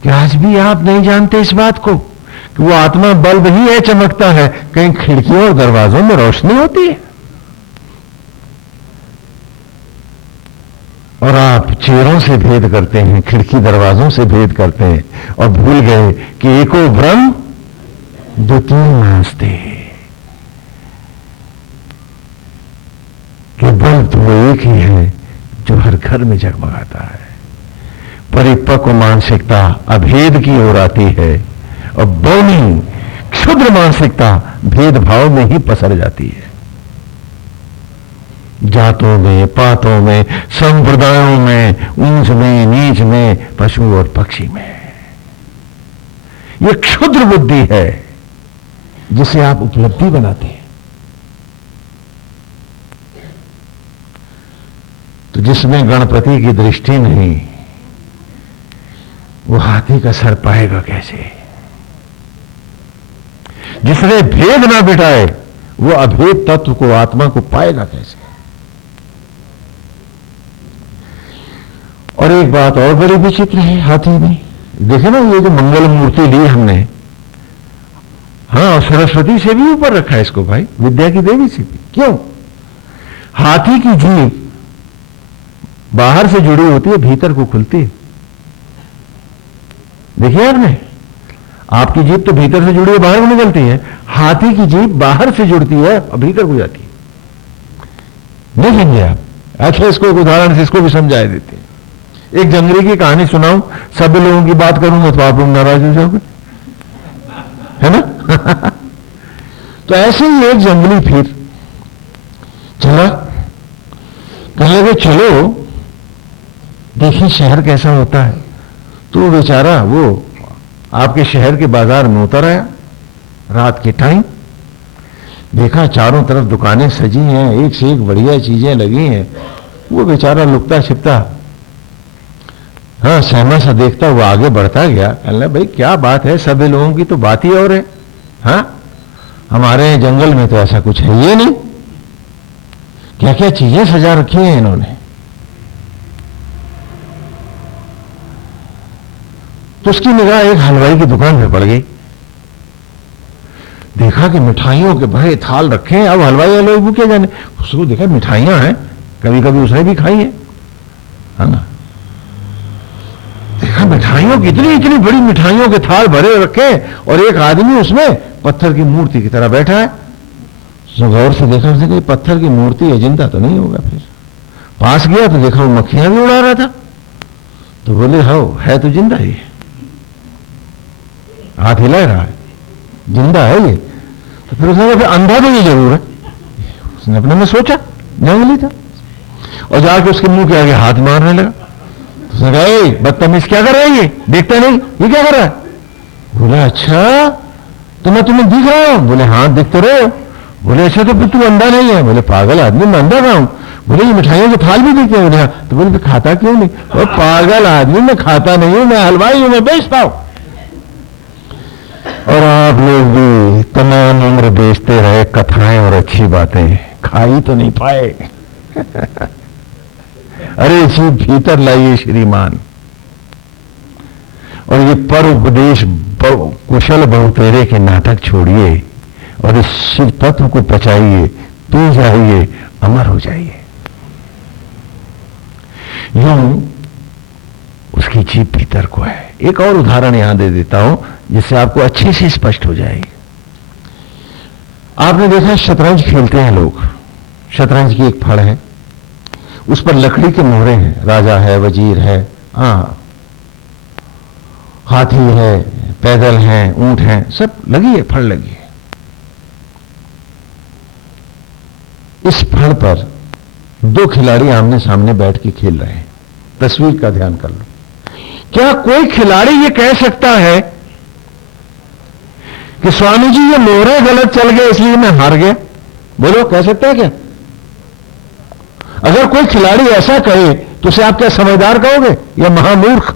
कि आज भी आप नहीं जानते इस बात को कि वो आत्मा बल्ब ही है, चमकता है, कहीं खिड़कियों और दरवाजों में रोशनी होती है। और आप चेहरों से भेद करते हैं, खिड़की दरवाजों से भेद करते हैं, और भूल गए कि एको ब्रह्म द्वितीय नास्ते, कि बल्ब तो वो एक ही है जो हर घर में जगमगाता है। परिपक्व मानसिकता अभेद की ओर आती है, और बौनी क्षुद्र मानसिकता भेदभाव में ही पसर जाती है। जातों में, पातों में, संप्रदायों में, ऊंच में, नीच में, पशु और पक्षी में। यह क्षुद्र बुद्धि है जिसे आप उपलब्धि बनाते हैं। तो जिसमें गणपति की दृष्टि नहीं, वो हाथी का सर पाएगा कैसे? जिसने भेद ना बिठाए, वो अभेद तत्व को, आत्मा को पाएगा कैसे? और एक बात और बड़ी विचित्र है हाथी में, देखे ना ये जो मंगल मूर्ति ली हमने, हाँ, और सरस्वती से भी ऊपर रखा है इसको भाई, विद्या की देवी से भी। क्यों? हाथी की जीभ बाहर से जुड़ी होती है, भीतर को खुलती है। देखिए आपने, आपकी जीभ तो भीतर से जुड़ी है, बाहर को निकलती है। हाथी की जीभ बाहर से जुड़ती है और भीतर को जाती है। नहीं समझे आप? अच्छा, इसको एक उदाहरण से इसको भी समझा देते हैं। एक जंगली की कहानी सुनाऊं, सब लोगों की बात करूंगा तो आप लोग नाराज हो जाओगे, है ना? तो ऐसे ही एक जंगली फिर चला, कहने लगे चलो देखिए शहर कैसा होता है। तो बेचारा वो आपके शहर के बाजार में उतर आया रात के टाइम, देखा चारों तरफ दुकानें सजी हैं, एक से एक बढ़िया चीजें लगी हैं। वो बेचारा लुकता छिपता, हाँ, सहमा सा देखता हुआ आगे बढ़ता गया। कहने भाई क्या बात है, सभी लोगों की तो बात ही और है, हाँ, हमारे जंगल में तो ऐसा कुछ है ये नहीं, क्या क्या चीजें सजा रखी हैं इन्होंने। तो उसकी निगाह एक हलवाई की दुकान पे पड़ गई। देखा कि मिठाइयों के बड़े थाल रखे हैं। अब हलवाई को क्या जाने, उसको देखा मिठाइयां हैं, कभी कभी उसने भी खाई है ना। देखा मिठाइयों की इतनी इतनी बड़ी मिठाइयों के थाल भरे रखे, और एक आदमी उसमें पत्थर की मूर्ति की तरह बैठा है। उसने गौर से देखा, उसने कहा पत्थर की मूर्ति है, जिंदा तो नहीं होगा। फिर पास गया तो देखा वो मक्खियां भी उड़ा रहा था। तो बोले हाँ, है तो जिंदा ही, हाथ हिला रहा है, जिंदा है ये। तो फिर उसने कहा अंधा तो ये जरूर है। उसने अपने में सोचा, जंगली था, और जाके उसके मुंह के आगे हाथ मारने लगा। उसने कहा बदतमीज क्या कर रहा है ये, देखता नहीं ये क्या कर रहा है? बोले अच्छा तो मैं तुम्हें दिख रहा हूं? बोले हाँ दिख तो रहे हो। बोले अच्छा तो फिर तू अंधा नहीं है? बोले पागल आदमी, मैं अंधा रहा हूं। बोले ये मिठाइयों के थाल भी दिखते हैं? बोले हाँ। तो बोले खाता क्यों नहीं? वो पागल आदमी, मैं खाता नहीं हूं, मैं हलवाई हूं, मैं बेचता हूं। और आप लोग भी तमाम उम्र बेचते रहे कथाएं और अच्छी बातें, खाई तो नहीं पाए। अरे जी भीतर लाइए श्रीमान, और ये पर उपदेश कुशल बहुतेरे के नाटक छोड़िए और इस शिव तत्व को पचाइए, पी जाइए, अमर हो जाइए। यूं उसकी जीभ भीतर को है। एक और उदाहरण यहां दे देता हूं जिससे आपको अच्छे से स्पष्ट हो जाएगी। आपने देखा शतरंज खेलते हैं लोग, शतरंज की एक फड़ है, उस पर लकड़ी के मोहरे हैं, राजा है, वजीर है, हाँ, हाथी है, पैदल हैं, ऊंट हैं, सब लगी है, फड़ लगी है। इस फड़ पर दो खिलाड़ी आमने सामने बैठ के खेल रहे हैं। तस्वीर का ध्यान कर लो। क्या कोई खिलाड़ी ये कह सकता है कि स्वामी जी ये मोहरे गलत चल गए इसलिए मैं हार गया? बोलो, कह सकता है क्या? अगर कोई खिलाड़ी ऐसा कहे तो उसे आप क्या समझदार कहोगे या महामूर्ख?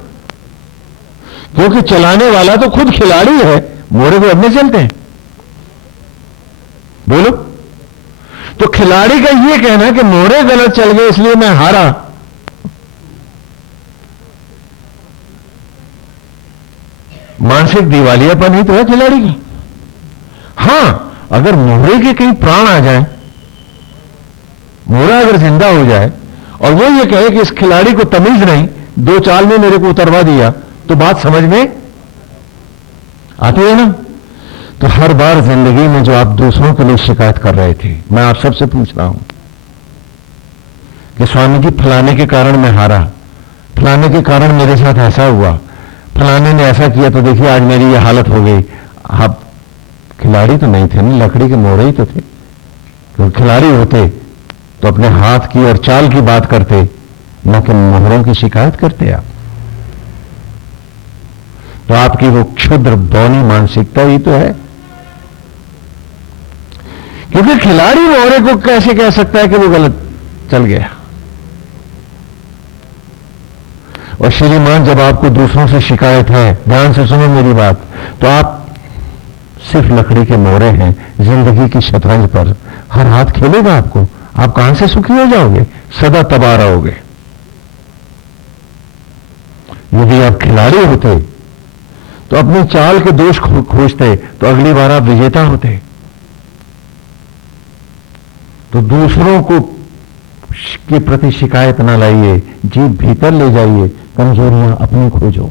क्योंकि चलाने वाला तो खुद खिलाड़ी है, मोहरे को अपने चलते हैं। बोलो, तो खिलाड़ी का यह कहना कि मोहरे गलत चल गए इसलिए मैं हारा, मानसिक दिवालियापन ही तो है खिलाड़ी का। हां, अगर मोहरे के कहीं प्राण आ जाए, मोहरा अगर जिंदा हो जाए और वो ये कहे कि इस खिलाड़ी को तमीज नहीं, दो चाल में मेरे को उतरवा दिया, तो बात समझ में आती है ना। तो हर बार जिंदगी में जो आप दूसरों के लिए शिकायत कर रहे थे, मैं आप सबसे पूछ रहा हूं कि स्वामी जी फलाने के कारण मैं हारा, फलाने के कारण मेरे साथ ऐसा हुआ, फलाने ने ऐसा किया तो देखिए आज मेरी ये हालत हो गई। आप खिलाड़ी तो नहीं थे ना, लकड़ी के मोहरे ही तो थे। तो खिलाड़ी होते तो अपने हाथ की और चाल की बात करते, न कि मोहरों की शिकायत करते आप। तो आपकी वो क्षुद्र बौनी मानसिकता ही तो है। क्योंकि खिलाड़ी मोहरे को कैसे कह सकता है कि वो गलत चल गया? और श्रीमान, जब आपको दूसरों से शिकायत है, ध्यान से सुनो मेरी बात, तो आप सिर्फ लकड़ी के मोहरे हैं जिंदगी की शतरंज पर। हर हाथ खेलेगा आपको, आप कहां से सुखी हो जाओगे? सदा तबाह रहोगे। यदि आप खिलाड़ी होते तो अपनी चाल के दोष खोजते तो अगली बार आप विजेता होते। तो दूसरों को के प्रति शिकायत ना लाइए, जीत भीतर ले जाइए, कमजोरियां अपनी खोजो।